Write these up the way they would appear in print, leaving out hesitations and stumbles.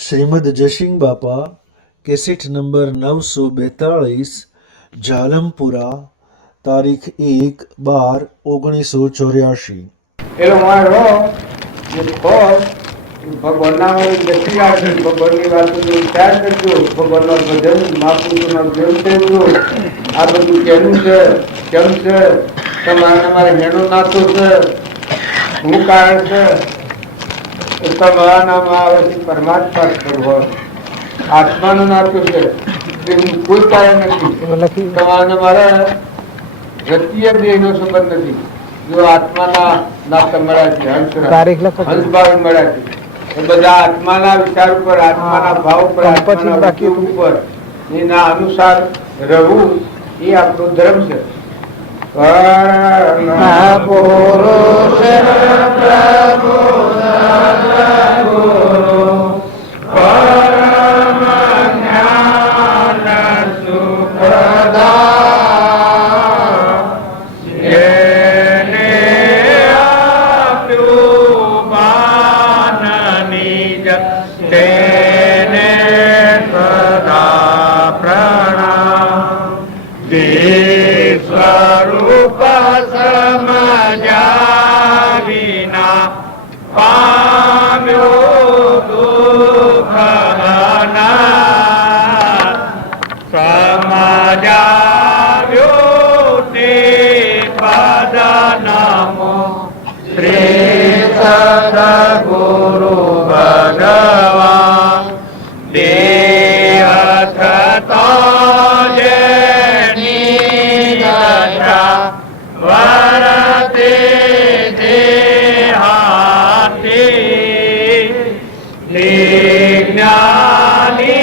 શ્રીમદ જયસિંહ બાપા cassette number 942 ઝાલમપુરા તારીખ 1/12/1984 એનો મારો જે ખોટ ભગવાનના દક્ષિણા ભગવાનની વાતનો વિચાર કરજો, ભગવાનનો ભજન મહાપુરુષોનો પ્રેમ કરજો. આ બધું કેનું છે, કેમ છે, તમારે હેનો નાતો છે, શું કારણ છે, તમારાનામાં આવે છે પરમાત્મા ભગવાન આત્માનો નાતો છે. એનું કોઈ કારણ નથી. તમારે મારે રતીય દેહનો સંબંધ નથી. જો આત્માના નાતા મળ્યા છે, હંસભાવ મળ્યા છે, એ બધા આત્માના વિચાર ઉપર, આત્માના ભાવ ઉપર, આત્માના ઉપર એના અનુસાર રહેવું એ આપણો ધર્મ છે. સ્વરૂપ સમજ્યા વિના પામ્યો દુઃખ સમજાવ્યો તે પદ નમો શ્રી સદગુરુ ભગવાન દેહ થતો વરતે દેહાતી જ્ઞાનીના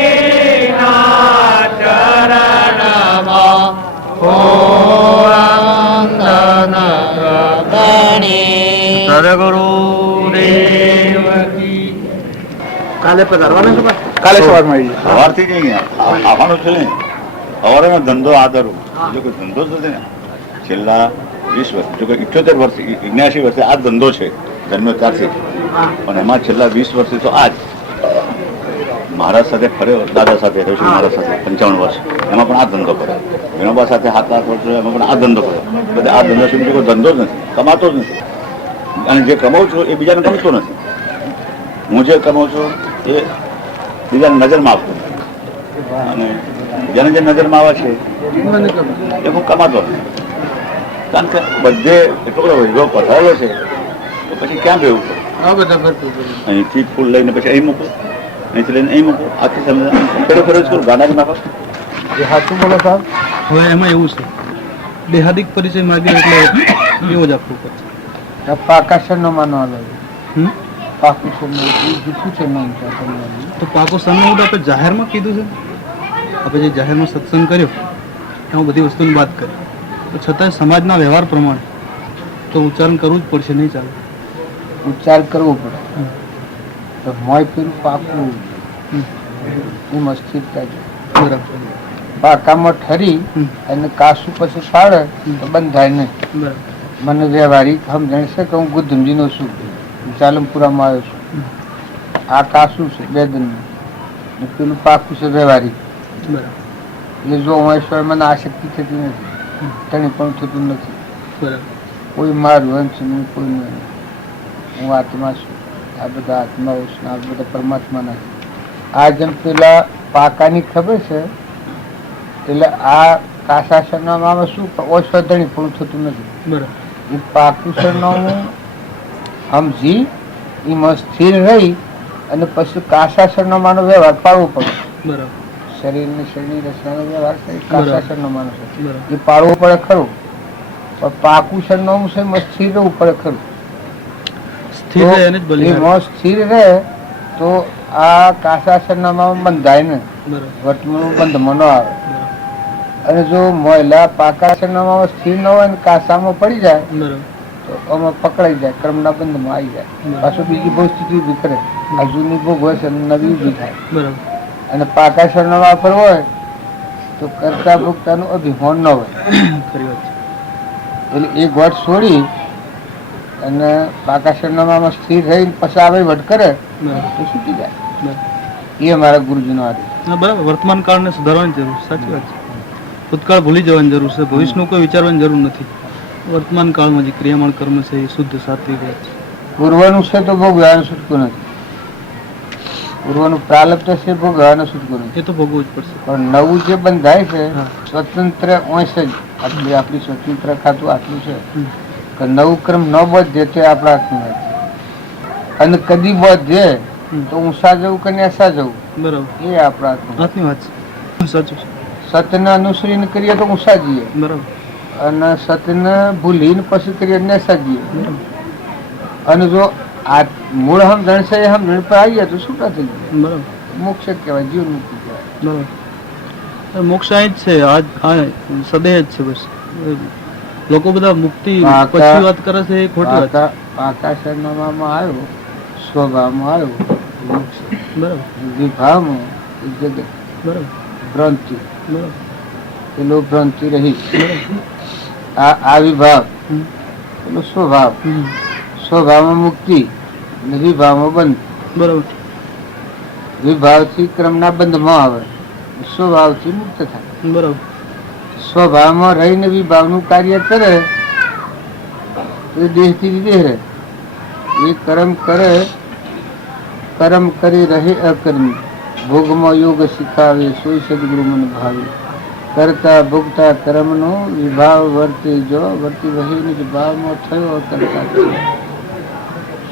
ચરણમાં વંદન કરણી સદગુરુ દેવકી. કાલે પધારવાના છે? કાલે સવારમાં સવારથી નહીં આવવાનું છે ને. સવારે ધંધો આદરું જો કોઈ ધંધો જ નથી ને. છેલ્લા 20 વર્ષ, જો કે 78 વર્ષ 79 વર્ષે આ ધંધો છે, જન્મ્યો ત્યારથી. પણ એમાં છેલ્લા 20 વર્ષથી તો આ જ મહારાજ સાથે ફર્યો, દાદા સાથે રહ્યો છું, મહારાજ સાથે 55 વર્ષ, એમાં પણ આ ધંધો કર્યો. વિનોબા સાથે 7-8 વર્ષ એમાં પણ આ ધંધો કર્યો. બધે આ ધંધો સુધી કોઈ ધંધો જ નથી, કમાતો જ નથી. અને જે કમાઉં છું એ બીજાને ગમતો નથી. હું જે કમાઉં છું એ બીજાને નજરમાં આપતું અને જેને જે નજરમાં આવે છે એ હું કમાતો નથી. કારણ કે બધે એટલો બધો વૈભવ પથરાયેલો છે તો પછી ક્યાં બેવું? અહીંથી ફૂલ લઈને પછી અહીં મૂકું, અહીંથી લઈને અહીં મૂકું, આખી સમજ ફેરો ફેરો જ કરું, ગાડાની માફક. સાચું બોલો સાહેબ. હવે એમાં એવું છે, દેહાદિક પરિચય માગ્યો એટલે એવો જ આપવું પડે. પાકાશરનો માનવાનો પાકું છે તો પાકો સન્માન આપણે જાહેરમાં કીધું છે. આપણે જે જાહેરમાં સત્સંગ કર્યો એમાં બધી વસ્તુની વાત કરી, તો છતાં સમાજના વ્યવહાર પ્રમાણે તો ઉચ્ચારણ કરવું જ પડશે, નહીં ચાલે. ઉચ્ચાર કરવો પડે તો મોય પીરું પાકું એ મસ્તી બરાબર. પાકામાં ઠરી અને કાસું પછી પાડે તો બંધાય નહીં. બરાબર. મને વ્યવહારિક સમજણ છે કે હું ગુધુમજીનો છું, ચાલમપુરામાં આવ્યો છું. આ કાસું છે બેદનનું, પેલું પાકું છે વ્યવહારિક. બરાબર. એટલે જો હું ઈશ્વર મને આસક્તિ થતી નથી, તણી પણ થતું નથી. બરાબર. કોઈ મારું અંશ નહીં, કોઈ નહીં. હું આત્મા છું, આ બધા આત્માઓ છે, આ બધા પરમાત્માના છે. આ જેમ પેલા પાકાની ખબર છે એટલે આ કાસા સરનામામાં શું ઓછધણી પૂરું થતું નથી. બરાબર. એ પાકું સરનામું સમજી એમાં સ્થિર રહી અને પછી કાસા સરનામાનો વ્યવહાર પાડવો પડે. બરાબર. શરીરની રચનાનો વ્યવહાર છે કાસા સરનામાનો છે, બરાબર. એ પાડવું પડે ખરું. પણ પાકું સરનામું છે એમાં સ્થિર રહેવું પડે ખરું. એમાં સ્થિર રહે તો આ કાસા સરનામામાં બંધાય ને, વર્તમાન બંધમાં ન આવે. અને જો મહિલા પાકા સરનામામાં સ્થિર ન હોય ને કાસામાં પડી જાય તો આમાં પકડાઈ જાય, કર્મના બંધમાં આવી જાય. પાછું બીજી બહુ સ્થિતિ ઊભી કરે, આ જૂની ભોગ હોય છે નવી ઊભી થાય. અને પાકા સરનામા પર હોય તો કરતા ભોગતાનું અભિમાન ન હોય. એટલે એક વાત છોડી અને પાકા સરનામામાં સ્થિર રહીને પછી આવે વટ કરે તો છૂટી જાય. એ અમારા ગુરુજીનો આદેશ. હા બરાબર, વર્તમાન કાળને સુધારવાની જરૂર છે, સાચી વાત છે. ભૂતકાળ ભૂલી જવાની જરૂર છે, ભવિષ્યનું કોઈ વિચારવાની જરૂર નથી. વર્તમાન કાળમાં જે ક્રિયામાણ કર્મ છે એ શુદ્ધ સાત્વિક વાત છે. પૂર્વનું છે તો ભોગવવાનું છૂટકું નથી. પૂર્વનું પ્રાલબ્ધ છે ભોગવવાનું છૂટકું નથી. એ તો ભોગવવું જ પડશે. પણ નવું જે બંધાય છે હા. સ્વતંત્ર અંશ જ આપણી સ્વતંત્ર ખાતું આટલું છે હમ. કે નવું ક્રમ ન બધે તે આપણા હાથમાં નથી. અને કદી બધે તો ઊંસા જવું કે નેસા જવું બરાબર, એ આપણા હાથમાં. હાથની વાત છે, સાચું છે. સતને અનુસરીને કરીએ તો ઊંસા જઈએ, બરાબર, અને સતને ભૂલીને પછી કરીએ નેસા જઈએ. બરાબર, અને જો આ મૂળ સમજણ છે એ સમજણ પર આવીએ તો છૂટા થઈ જાય. બરાબર, મોક્ષ જ કહેવાય, જીવન મુક્તિ કહેવાય. બરાબર. મોક્ષ અહીં જ છે, આ સદેહ જ છે. બસ લોકો બધા મુક્તિ પછી વાત કરે છે એ ખોટી વાત છે. આકાશમાં આવ્યો, સ્વભાવમાં આવ્યો મોક્ષ, બરાબર, વિભાવમાં એ જગત, બરાબર, ભ્રાંતિ, બરાબર, પેલો ભ્રાંતિ રહી. બરાબર. આ વિભાવ હમ. પેલો સ્વભાવ, હમ. સ્વભાવમાં મુક્તિ અને વિભાવમાં બંધ. બરાબર, વિભાવથી ક્રમના બંધમાં આવે, સ્વભાવથી મુક્ત થાય. બરાબર, સ્વભાવમાં રહીને વિભાવનું કાર્ય કરે તો એ દેહથી દેહ રહે. એ કર્મ કરે, કર્મ કરી રહે અકર્મી, ભોગમાં યોગ શીખાવે, સોય સદગુરુ મન ભાવે. કરતા ભોગતા કર્મનો વિભાવ વર્તે જો, વર્તી વહીને જ ભાવમાં થયો કરતા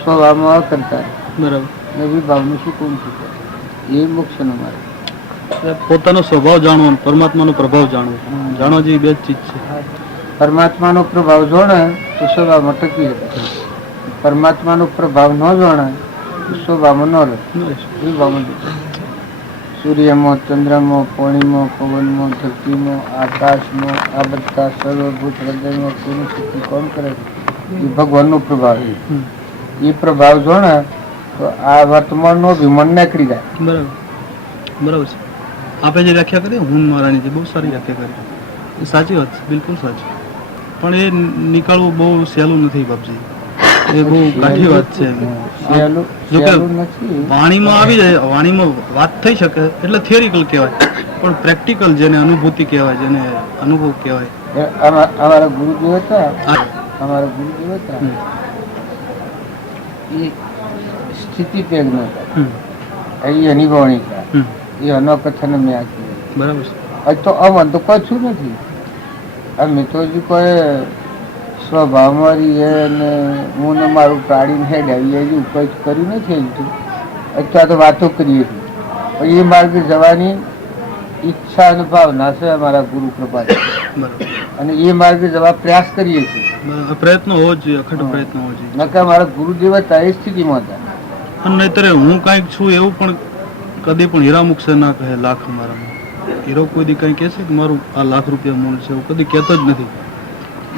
સ્વભાવમાં અકર્તા બરાબર. ને વિભાવનું સુકૂન થયું. એ મોક્ષનો માર્ગ. એટલે પોતાનો સ્વભાવ જાણવો અને પરમાત્માનો પ્રભાવ જાણવો, જાણવા જેવી બે જ ચીજ છે. પરમાત્માનો પ્રભાવ જોણે તો સ્વભાવમાં ટકી રહે. પરમાત્માનો પ્રભાવ ન જોણે તો સ્વભાવમાં ન રહે. વિભાવમાં સૂર્યમાં, ચંદ્રમાં, પાણીમાં, પવનમાં, ધરતીમાં, આકાશમાં, આ બધા સર્વભૂત હૃદયમાં કોની શક્તિ કોણ કરે એ ભગવાનનો પ્રભાવ. એ પ્રભાવ જોણે તો આ વર્તમાનનો અભિમાન નીકળી જાય. બરાબર, બરાબર છે. આપણે જે વ્યાખ્યા કરી હું મારાની જે બહુ સારી વ્યાખ્યા કરી, એ સાચી વાત છે, બિલકુલ સાચી. પણ એ નીકાળવું બહુ સહેલું નથી બાપજી, એ બહુ કાઠી વાત છે. સહેલું જો કે નથી. વાણીમાં આવી જાય, વાણીમાં વાત થઈ શકે એટલે થિયરિકલ કહેવાય, પણ પ્રેક્ટિકલ જેને અનુભૂતિ કહેવાય, જેને અનુભવ કહેવાય. અમારા ગુરુદેવ હતા, આ- અમારા ગુરુદેવ હતા હમ. એ સ્થિતિ પેગ નતા. હમ. એ એની વાણી હતા. હમ. એ અનો કથન મેં આપ્યું. બરાબર છે. હજ તો અમન તો કશું નથી. અમે તો હજુ કોઈ સ્વભાવમાં રહીએ ને હું ને મારું પ્રાણીને હેડ આવીએ હજુ કંઈ કર્યું નથી. હજુ અત્યારે તો વાતો કરીએ છીએ. પણ એ માર્ગે જવાની ઈચ્છા અને ભાવના છે અમારા ગુરુ કૃપાથી. બરાબર, અને એ માર્ગે જવા પ્રયાસ કરીએ છીએ. બરાબર. પ્રયત્ન હોવો જ જોઈએ, અખંડ પ્રયત્ન હોવો જોઈએ. નકર અમારા ગુરુદેવ હતા એ સ્થિતિમાં હતા. અને નહીતર હું કાંઈક છું એવું પણ કદી પણ હીરા મૂકશે ના કહે લાખ મારામાં. હીરો કોઈ દી કંઈ કહેશે કે મારું આ લાખ રૂપિયા મૂળ છે, એવું કદી કહેતો જ નથી.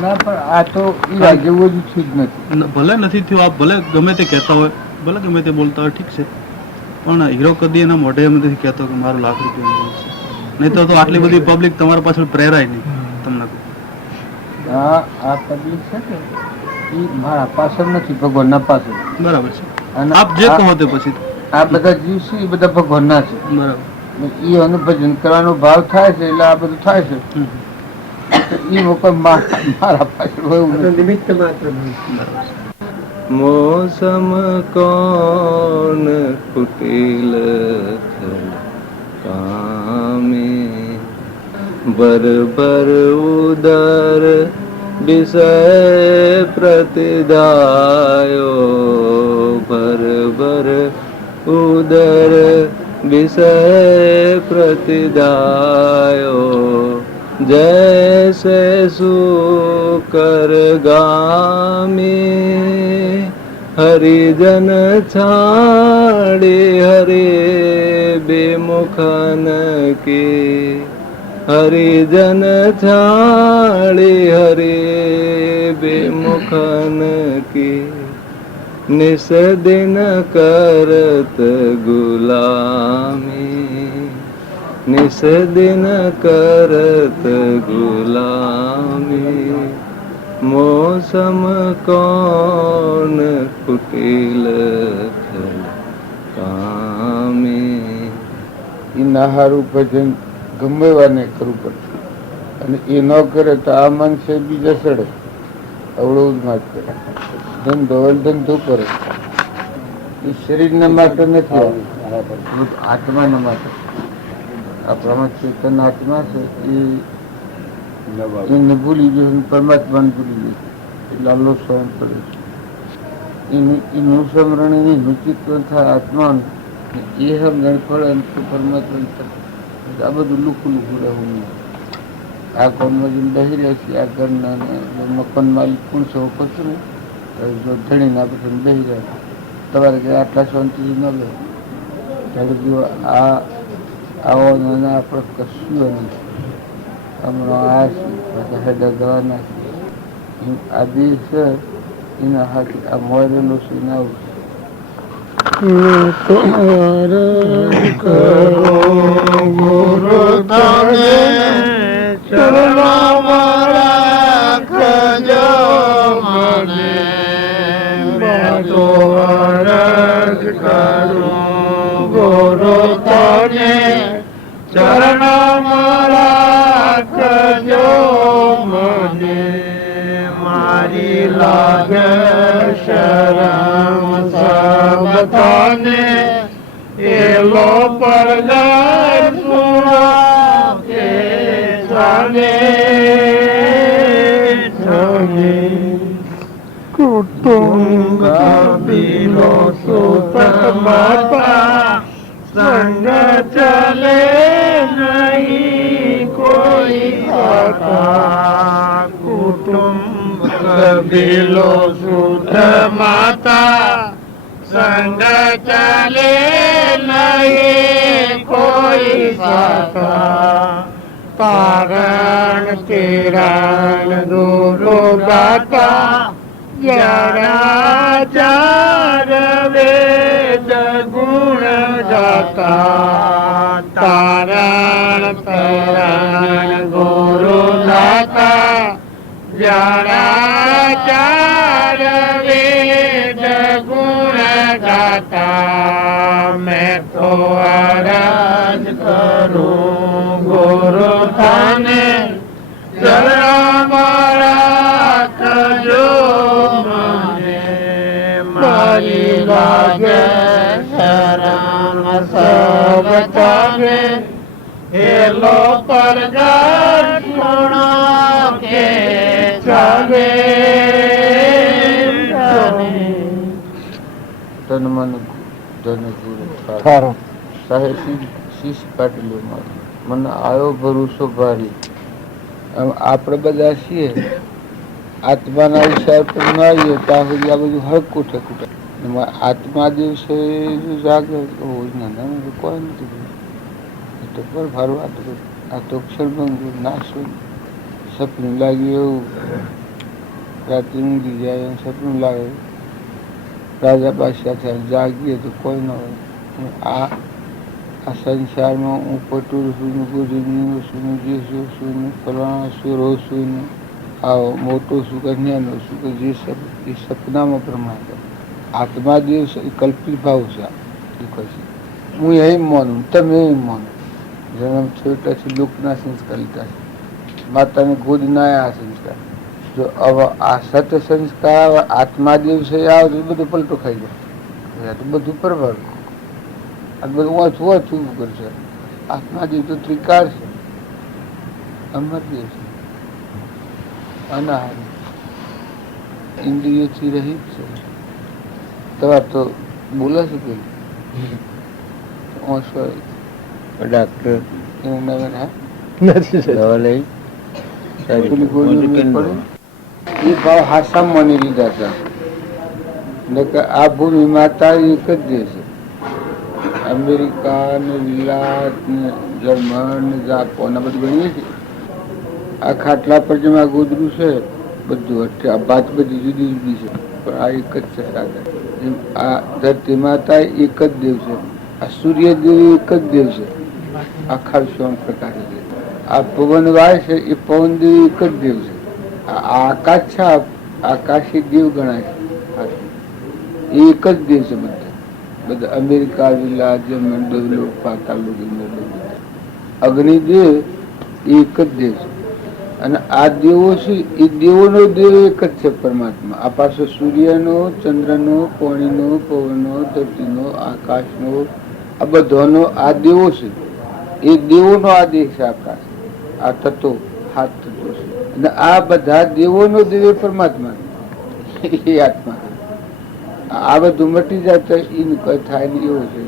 ના પણ આ તો ઈરા જેવું જ થયું જ નથી. અને ભલે નથી થયું, આપ ભલે ગમે તે કહેતા હોય, ભલે ગમે તે બોલતા હોય, ઠીક છે, પણ હીરો કદી એના મોઢે એમ નથી કહેતો કે મારું લાખ રૂપિયા મૂળ છે. નહીં તો આટલી બધી પબ્લિક તમારા પાછળ પ્રેરાય નહીં તમને. આ પબ્લિક છે ને એ મારા પાછળ નથી, ભગવાનના પાછળ. બરાબર છે. અને આપ જે કહો તે પછી. આ બધા જીવ છે એ બધા ભગવાનના છે. બરાબર. એ અનું ભજન કરવાનો ભાવ થાય છે એટલે આ બધું થાય છે. હમ. એ વખત મારા પાછળ હોય એવું નિમિત્ત માત્ર. મોસમ કોણ કુટિલ કામે, બર ઉદર વિષય પ્રતિદાયો, બર ઉદર વિષય પ્રતિદાયો, जैसे सुकर गामी, हरिजन छाड़ी हरे बेमुखन की, हरिजन छाड़ी हरे बेमुखन की, निस दिन करत गुलामी, निस दिन करत गुलामी, मौसम कौन कुटिल कामी. એ નાહારું ભજન ગમે વાને કરવું પડશે. અને એ ન કરે તો આ મન છે બીજા સડે અવળું જ માત કરે, ધંધો ધંધો કરે. એ શરીરના માટે નથી, આત્માના માટે. આપણામાં ચેતન આત્મા છે એને ભૂલી ગયું, પરમાત્માને ભૂલી ગયું એટલે આલો સ્વયં પડે છે. એનું સ્મરણ એનું ચિત્તન થાય આત્માનું, એ સમજણ પડે તો પરમાત્મા. આ બધું લુખું લુખું રહેવું નહીં. આ કોનમાં જેમ બહી રહે છે, આ ઘરના મકાન માલિક કોણ છે કશું નહીં. જો ધણીને આપણે બહી રહ્યા તમારે કે આટલા શાંતિથી ન લે ત્યારે જો આવો આપણે કશું નહીં. હમણાં આ છે હેડા દવા નાખી આ દેહ છે એના હાથે આ મોરેલો છે ને આવું સંગ ચલે નહીં કોઈ સખા, કુટુંબ કબીલો સુત માતા સંગ ચલે નહીં કોઈ સખા, કારણ કિરણ ગુરુ ગાતા જરા ચાર વેદ ગુણ ગાતા, તારણ તારણ ગુરુ દાતા જરા ચાર વેદ ગુણ ગાતા. મેં તો અરજ કરું ગુરુ થાને જરા મારા કજો મારી લાગે શરણ સબ તમે હેલો પરગટ ગુણો કે ચાલે તન મન ધન ગુરુ સાહેબ શીશ પાટલો મને આવ્યો ભરોસો ભારી. આપણે બધા છીએ આત્માના વિષય પર ન આવીએ ત્યાં સુધી આ બધું હરકું ઠેકું. આત્મા દિવસે જાગે હોય ના કોઈ નથી તો પર ભારું આ તો ક્ષણભંગુ નાશું. સપનું લાગ્યું એવું રાત્રે ઊંઘી જાય, સપનું લાગે રાજા બાદશાહ થાય, જાગીએ તો કોઈ ન હોય. આ સંસારમાં હું પટુર છું ને ગુજરીનું છું ને જે છું ને ફલાણા છું રો છું ને આવો મોટો છું કે નાનો છું કે જે એ સપનામાં પ્રમાણ. આત્મા દિવસ એ કલ્પિત ભાવ છે. હું એમ માનું, તમે એમ માનો. જન્મ થયો ત્યાંથી લોકના સંસ્કાર લીધા છે, માતાને ગોદના આ સંસ્કાર. જો હવે આ સત સંસ્કાર આત્મા દિવસે આવે તો બધું પલટો ખાઈ જાય, તો બધું પરવાર આ બધું ઓછું ઓછું કરશે. આત્મા દિવસ તો ત્રિકાર છે, અમર દિવસ અનાહાર ઇન્દ્રિયોથી રહિત છે. તમાર તો બોલે છે કે ડાક્ટર દવા લઈ એ ભાવ હાસા માની લીધા હતા. આ ભૂમિ માતા એક જ દેશ છે. અમેરિકા ને વિલાત ને જર્મન ને જાપાન બધું ગણીએ છીએ. આ ખાટલા પર જેમ આ ગોદરું છે બધું આ વાત બધી જુદી જુદી છે, પણ આ એક જ છે સાધન. આ ધરતી માતા એક જ દેવ છે, આ સૂર્યદેવ એક જ દેવ છે, આખા વિશ્વમાં પ્રકાશ છે. આ પવન વાય છે એ પવન દેવ એક જ દેવ છે. આ આકાશ છે આકાશી દેવ ગણાય છે, એ એક જ દેવ છે બધા. બધા અમેરિકા જિલ્લા જર્મન ડબલો પાતાળ અગ્નિદેવ એ એક જ દેવ છે. અને આ દેવો છે એ દેવોનો દેવ એક જ છે પરમાત્મા. આ પાછો સૂર્યનો, ચંદ્રનો, પાણીનો, પવનનો, ધરતીનો, આકાશનો, આ બધાનો આ દેવો છે. એ દેવોનો આ દેહ છે આકાશ. આ તત્વો 7 તત્વો છે. અને આ બધા દેવોનો દેવ પરમાત્મા એ આત્મા. આ બધું મટી જાય તો એને કઈ થાય નહીં એવું છે.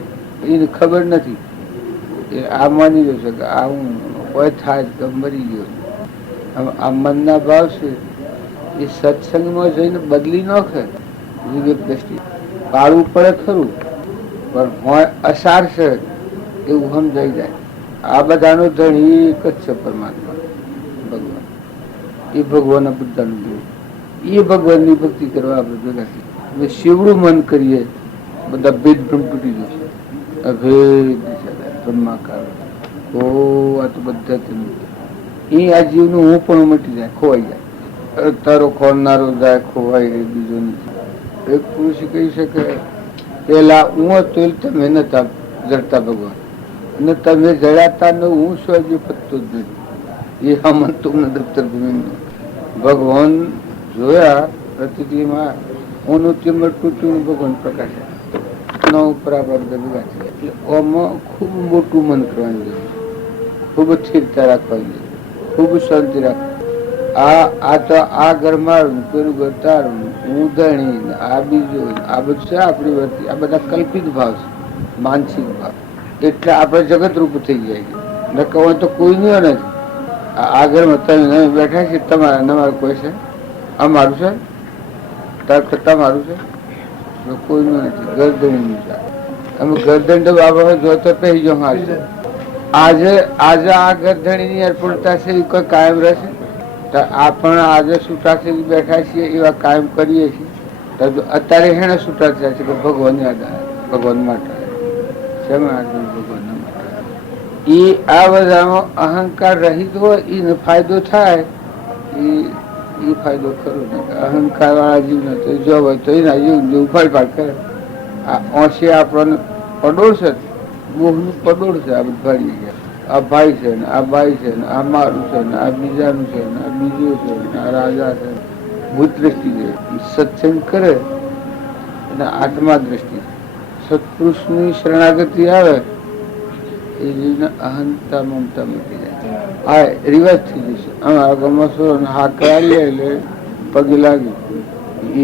એને ખબર નથી. આ માની ગયો છે કે આ હું કોઈ થાય તો મરી ગયો. આ મનના ભાવ છે એ સત્સંગમાં જઈને બદલી નાખે. વિવેક દ્રષ્ટિ પાળવું પડે ખરું, પણ હોય અસાર છે એવું સમજાઈ જાય. આ બધાનો ધણી એક જ છે પરમાત્મા ભગવાન. એ ભગવાન બધાનું દેવ. એ ભગવાનની ભક્તિ કરવા આપણે ભેગા છીએ. શિવડું મન કરીએ બધા ભેદ ભ્રમ તૂટી જશે. અભેદ બ્રહ્માકાર આ તો બધા એ આ જીવનું હું પણ મટી જાય, ખોવાઈ જાય. તારો ખોરનારો જાય ખોવાઈ રહે, બીજો નથી. એક પુરુષ કહી શકે પેલા હું હતો તમે નતા જડતા ભગવાન, અને તમે જડાતા ન હું સ્વજી પત્તો જ નથી. એ હમતું દફતર ભગવાન જોયા પ્રતિક્રિયામાં ઓનું ચિમર તૂટ્યું, ભગવાન પ્રકાશ ઉપર આપણા ભેગા છે. એટલે આમાં ખૂબ મોટું મન કરવાનું જરૂર છે, ખૂબ સ્થિરતા રાખવાની જરૂર, ખૂબ શાંતિ રાખવી. આ તો આ ઘર મારું, પેલું ઘર તારું, હું ધણી, આ બીજું, આ બધું છે આપણી વર્તી. આ બધા કલ્પિત ભાવ છે, માનસિક ભાવ. એટલે આપણે જગત રૂપ થઈ જાય છે. ન કહો તો કોઈ નહીં નથી. આ ઘરમાં તમે બેઠા છે, તમારા તમારું કોઈ છે, અમારું છે, તમારું છે, કોઈનું નથી. ગરદણી છે. અમે ગરદંડ બાબા જોતો પહેરી જો હાલ છે. આજે આ ગરદણી ની અર્પણતા છે એ કોઈ કાયમ રહેશે? આપણે આજે છૂટા થઈ બેઠા છીએ એવા કાયમ કરીએ છીએ. અત્યારે હેને છૂટા થયા છે કે ભગવાન યાદ આવે, ભગવાન માટે ભગવાન માટે. એ આ બધામાં અહંકાર રહિત હોય એને ફાયદો થાય. એ ફાયદો ખરો ને અહંકાર વાળા જીવને તો જો હોય તો એના જીવ જેવું ફળફાળ કરે. આ ઓછી આપણને પડોળ છે, મોહનું પડોળ છે. આ બધું આ ભાઈ છે ને આ ભાઈ છે ને આ મારું છે ને આ બીજાનું છે ને આ બીજું છે ને આ રાજા છે. ભૂત દ્રષ્ટિ છે. સત્સંગ કરે અને આત્મા દ્રષ્ટિ. સત્પુરુષની શરણાગતિ આવે એ જીવને અહંતા મમતા મૂકી જાય. આ રિવાજ થઈ જશે. અમારા ગામમાં શું હા કરાવી એટલે પગે લાગી એ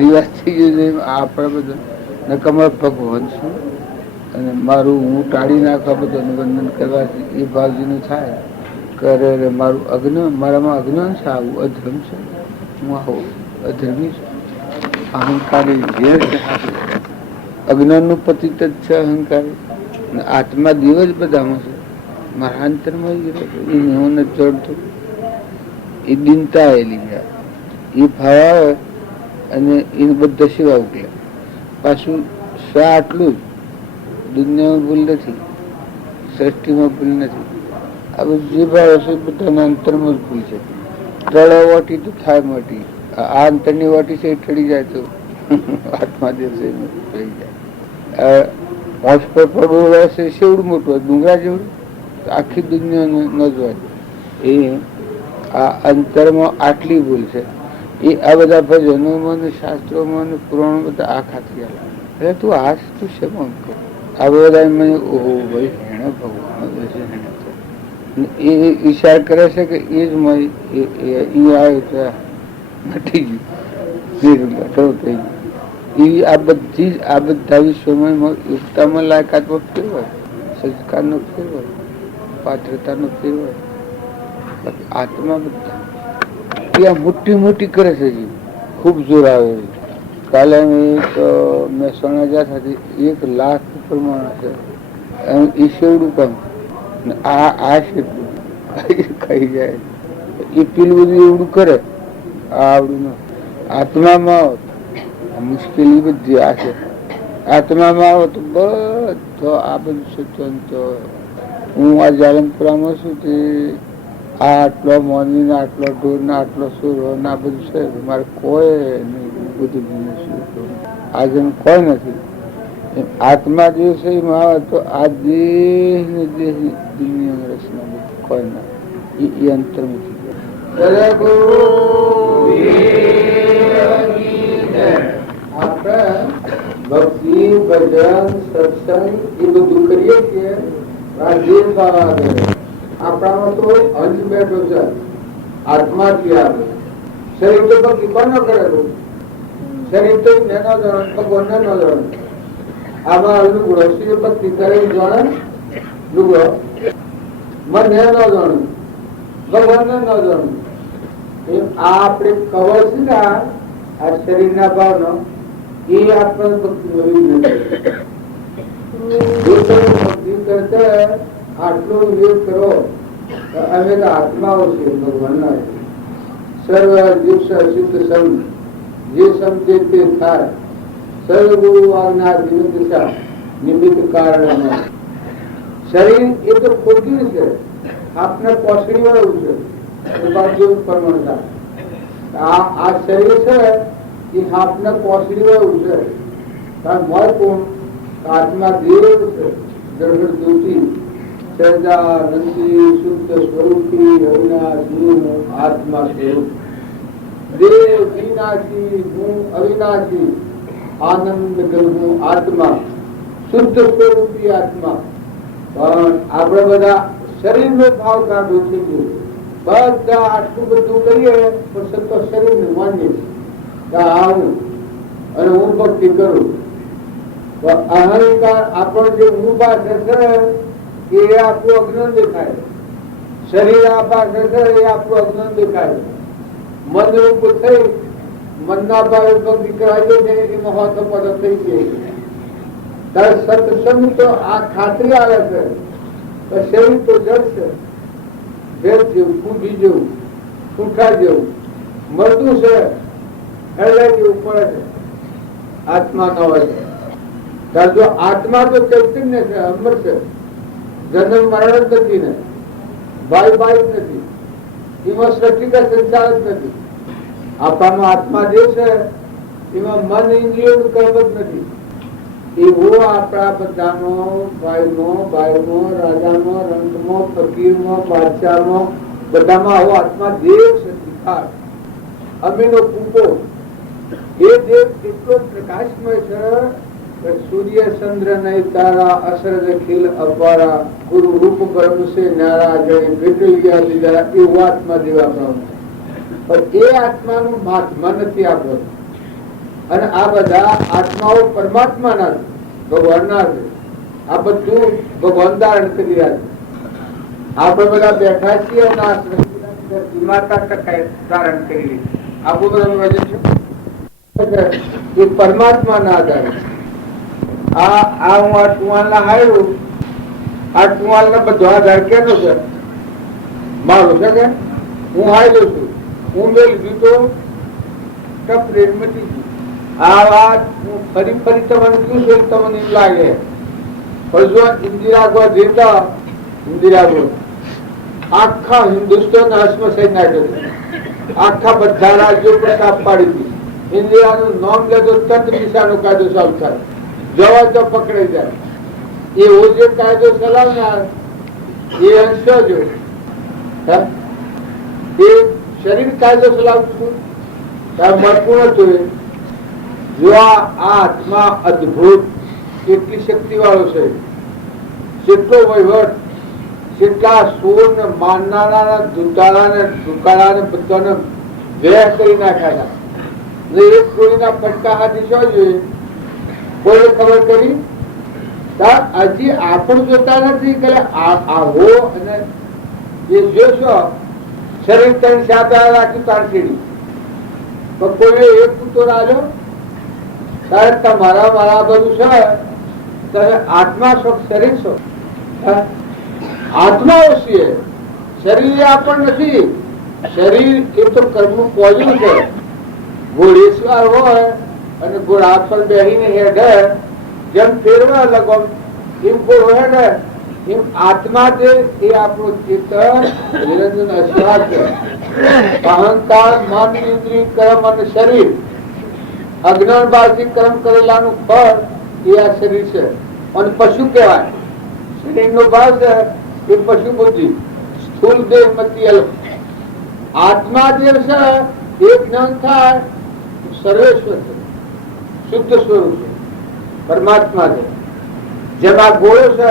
રિવાજ થઈ જશે. આપણા બધા નકમા ભગવાન છું અને મારું હું ટાળી નાખવા બધાનું વંદન કરવાથી એ ભાવજીનું થાય કરે. મારું અજ્ઞ મારામાં અજ્ઞાન છે, આવું અધર્મ છે, હું આવું અધર્મી છું. અહંકારી ઝેર છે. અજ્ઞાનનું પતિત જ છે અહંકારી. આત્મા દેવ જ બધામાં છે. મારા અંતરમાં એ હું નથી જોડતું. એ દિનતા આવેલી એ ભાવ આવે અને એને બધા સેવા ઉકલે. પાછું સ્વા આટલું જ. દુનિયામાં ભૂલ નથી, સૃષ્ટિમાં ભૂલ નથી. આ બધું જે ભાવ હશે બધાના અંતરમાં જ ભૂલ છે. ટળો વાટી તો થાય મોટી. આ અંતરની વાટી છે એ ઠળી જાય તો આત્મા દિવસે થઈ જાય. હોશ પર પડવું રહેશે સેવડું મોટું હોય, ડુંગરા જેવડું, આખી દુનિયાને ન જોવાય. એ આ અંતરમાં આટલી ભૂલ છે. એ આ બધા ભજનોમાં, શાસ્ત્રોમાં, પુરાણો બધા આખા થયા. એટલે તું આ તું શેમાં આ બધા મને ઓહો ભાઈ હેણે ભગવાન એ ઈશાર કરે છે કે એ જ મારી આવે તો મટી ગયું થઈ ગયું. આ બધી જ આ બધા વિશ્વમાં યુક્તામાં લાયકાતમાં ફેર હોય, સંસ્કારનો ફેર હોય, પાત્રતાનો ફેર હોય. આત્મા બધા ત્યાં મોટી મોટી કરે છે જીવ. ખૂબ જોર આવે. કાલે મહેસાણા જ્યાં થતી 1 લાખ ઉપર માણસ છે. એ શેવડું કામ આ શેટલું ખાઈ જાય. એ પેલું બધું એવડું કરે. આવડું ના. આત્મામાં આવો મુશ્કેલી બધી આ છે. આત્મામાં આવો તો બધો આ બધું સ્વતંત્ર. હું આ જાલમપુરામાં છું તે આટલો મોની આટલો ઢોર ને આટલો સુરો ને આ બધું છે. મારે કોઈ નહીં બધું આજે કોઈ નથી. આત્મા જે છે એમાં આવે તો આ દેહ ને દેહ દુનિયામાં રચના બધું કોઈ ના એ અંતર્મુખી આપણે ભક્તિ ભજન સત્સંગ એ બધું કરીએ છીએ આપણામાં તો અંશ બેઠો છે આત્માથી આવે શરીર તો ભક્તિ કોણ ન કરેલું શરીર તો નેનો જણ ભગવાન નેનો જણ આમાં લુગડો શ્રી ભક્તિ કરેલી જણ લુગડો મન નેનો જણ ભગવાન નેનો જણ આ આપણે કવર છે ને આ શરીરના ભાવનો એ આપણને ભક્તિ મળી ભક્તિ કરતા આટલો વિવેક કરો અમે તો આત્માઓ છે ભગવાનના સર્વ દિવસ સિદ્ધ સમ જે સમજે તે થાય સર્વગુરુ આજ્ઞા જીવન દિશા નિમિત્ત કારણ શરીર એ તો ખોટ્યું છે આપને પોસડી વાળું છે આ શરીર છે એ આપને પોસડી વાળું છે કારણ મોય કોણ આત્મા દેવ છે જળગર જ્યોતિ સહજાનંદી શુદ્ધ સ્વરૂપી અવિનાશી આત્મા સ્વરૂપ દેવ વિનાશી હું અવિનાશી આનંદ ગર્ભ આત્મા શુદ્ધ સ્વરૂપી આત્મા પણ આપણે બધા શરીર નો ભાવ કાઢો છે બધા આટલું બધું કરીએ પણ સત્ય શરીર ને માનીએ આવું અને હું ભક્તિ કરું અહંકાર આપણો જે હું પાસે છે એ આપણું અજ્ઞાન દેખાય શરીર આ પાસે છે એ આપણું અજ્ઞાન દેખાય મન રૂપ થઈ મનના ભાવે ભક્તિ કરાવી છે એમાં હોતો પદ થઈ જાય ત્યારે સત્સંગ તો આ ખાતરી આવે છે શરીર તો જડ છે ભેદ જેવું ફૂટી જેવું સુખા જેવું મળતું છે હેલા જેવું પડે છે આત્મા ન હોય ત્યારે જો આત્મા તો ચૈતન્ય છે અમર છે જન્મ મરણ જ નથી ને ભાઈ ભાઈ જ નથી એમાં સૃષ્ટિ કા સંસાર જ નથી આપણામાં આત્મા જે છે એમાં મન ઇન્દ્રિયોનું કર્મ જ નથી એવો આપણા બધાનો ભાઈનો બાઈનો રાજાનો રંગનો ફકીરનો બાદશાહનો બધામાં આવો આત્મા દેવ છે શિખાર અમીનો કૂપો એ દેવ એટલો પ્રકાશમય છે સૂર્ય ચંદ્ર નહીં તારા અસરજ ખીલ અપારા ગુરુ રૂપ બ્રહ્મ સે ન્યારા જય ભેટી ગયા લીધા એવું આત્મા દેવ આપણો પણ એ આત્માનું મહાત્મા નથી આપણો અને આ બધા આત્માઓ પરમાત્મા ના ભગવાન ના છે આ બધું ભગવાન ધારણ કરી રહ્યા છે આપણે બધા બેઠા છીએ અને આ માતા ધારણ કરી આપણું બધા એ પરમાત્મા ના આધારે આ હું આ ટુવાલ ના હાર્યું આ ટુવાલ ના બધો આધાર કેનો છે મારો છે કે હું હાર્યો છું હું મેળવી તો ટપ રેટ મટી ગયું આ વાત હું ફરી ફરી તમને કયું છું તમને એમ લાગે પણ જો ઇન્દિરા ગાંધી હતા ઇન્દિરા ગાંધી આખા હિન્દુસ્તાન હસમસાઈ નાખ્યો આખા બધા રાજ્યો પર સાપ પાડી હતી ઇન્દિરાનું નામ લેતો તત દિશાનો કાયદો સાફ થાય જવા તો પકડાઈ જાય એવો જે કાયદો ચલાવનાર એ અંશ જો એ શરીર કાયદો ચલાવતું મળતું નતું જો આ આત્મા અદભુત કેટલી શક્તિ વાળો છે કેટલો વહીવટ કેટલા સોર ને માનનારા દુતાળા ને દુકાળા ને બધાને વેર કરી નાખ્યા હતા એક કોઈના પટકા હાથી શું જોઈએ કોઈ ખબર કરી હજી આપણે જોતા નથી કે આવો અને એ જોશો શરીર તને સાથે રાખ્યું તારખેડી તો કોઈ એક કૂતો રાજો તારે તમારા મારા બધું છે તમે આત્મા છો શરીર છો આત્માઓ છીએ શરીર આપણ નથી શરીર એ તો કર્મનું પોજું છે ઘોડેશ્વર હોય અને ઘોડા પર બેહીને હેડે જેમ ફેરવા લગો એમ ઘોડો હેડે એમ આત્મા છે એ આપણું ચેતન નિરંજન અશ્વાસ છે અહંકાર મન ઇન્દ્રિય કર્મ અને શરીર અજ્ઞાન બાળથી કર્મ કરેલાનું ફળ એ આ શરીર છે. અને પશુ કહેવાય. શરીરનો ભાવ છે એ પશુ બુદ્ધિ, સ્થૂળ દેહ મતી અલ્પ. આત્મા જે છે એ જ્ઞાન થાય સર્વેશ્વર છે, શુદ્ધ સ્વરૂપ છે, પરમાત્મા છે. જેમાં ગોળો છે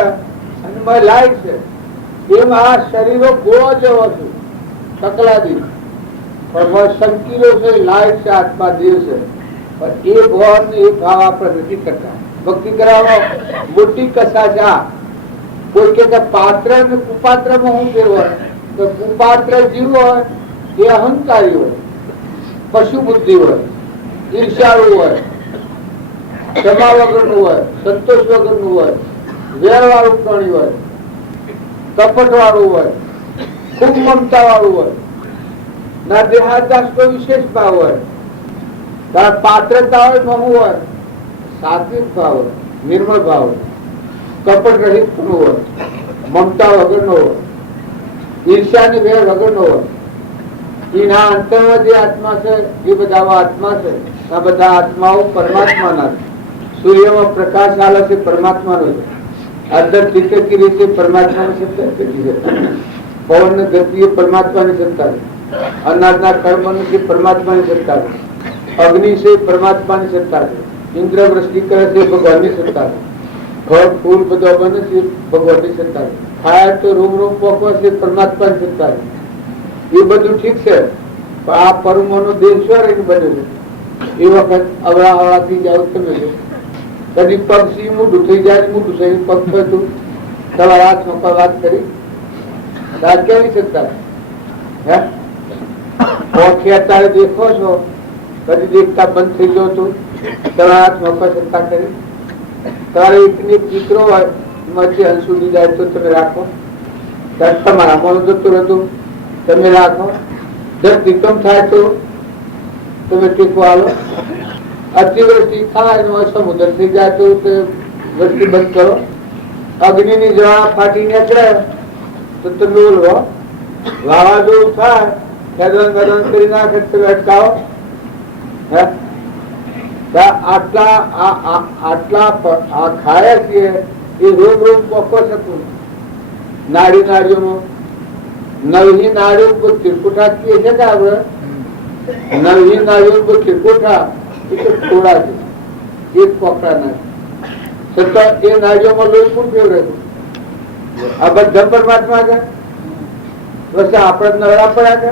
અને લાઈટ છે, એમ આ શરીરો ગોળો જેવો છે, તકલાદી. પણ સંકીલો છે, લાઈટ છે, આત્મા દેવ છે. પણ એ ભાવ ને એ ભાવ આપણે નથી કરતા. ભક્તિ કરાવો મોટી કસા છે. કોઈ કે પાત્ર ને કુપાત્ર માં હું ફેરવો, તો કુપાત્ર જીવ હોય એ અહંકારી હોય, પશુ બુદ્ધિ હોય, ઈર્ષાળુ હોય, ક્ષમા વગરનું હોય, સંતોષ વગરનું હોય, વેર વાળું પ્રાણી હોય, કપટ વાળું હોય, ખૂબ મમતા વાળું હોય, ના દેહાદાસ નો વિશેષ ભાવ હોય, પાત્રતા હોય મમું હોય, સાત્વિક ભાવ હોય, નિર્મળ ભાવ હોય, કપટ રહિત હોય, મમતા વગરનો હોય, ઈર્ષાની વેર વગરનો હોય. એના અંતરમાં જે આત્મા છે એ બધા આત્મા છે. આ બધા આત્માઓ પરમાત્માના છે. સૂર્યમાં પ્રકાશ આલે છે પરમાત્માનો છે. અંદર તીર્થકી રીતે પરમાત્માની સત્તા છે. પવન ગતિ એ પરમાત્માની સત્તા છે. અનાજના કર્મ છે પરમાત્માની સત્તા છે. અગ્નિ છે પરમાત્માની સત્તા છે. ઇન્દ્ર વૃષ્ટિ કરે છે ભગવાનની સત્તા છે. ફળ ફૂલ બધો બને છે ભગવાનની સત્તા છે. ખાય તો રૂમ રૂમ પોકવા છે પરમાત્માની સત્તા છે. એ બધું ઠીક છે, પણ આ પરમોનો દેહ સ્વર બને છે. એ વખત અવળા અવળાથી જાવ તમે કદી પગ સી મોટું થઈ જાય, મોટું થઈ પગ થતું તમારા હાથમાં પર વાત કરી રાત કેવી સત્તા હે ઓખી અત્યારે દેખો છો, કદી દેખતા બંધ થઈ ગયો તું તમારા હાથમાં પર સત્તા કરી. તમારે એકની દીકરો હોય એમાંથી હંસુડી જાય તો તમે રાખો, તમારા મોડું જતું રહેતું તમે રાખો. ધરતી કમ થાય તો તમે ટેકો આલો. અતિવૃષ્ટિ થાય સમુદ્ર થઈ જાય તો વૃષ્ટિ બંધ કરો. અગ્નિ ની જવા ફાટી નીકળે તો તમે બોલવો. વાવાઝોડું થાય ગદન ગદન કરી નાખે તમે અટકાવો. આટલા આ ખાયા છીએ એ રોગ રોગ પોકો શકું. નાડી નાડીઓનો નવી નાડીઓ ઉપર ત્રિકુટા કીએ છે કે આપણે નવી નાડીઓ ઉપર ત્રિકુટા એ તો થોડા છે, એક પોકડા ના છતાં એ નાડીઓમાં લોહી પણ ફેવરે છે. આ બધા પરમાત્મા છે. બસ આપણે નવરા પડ્યા છે.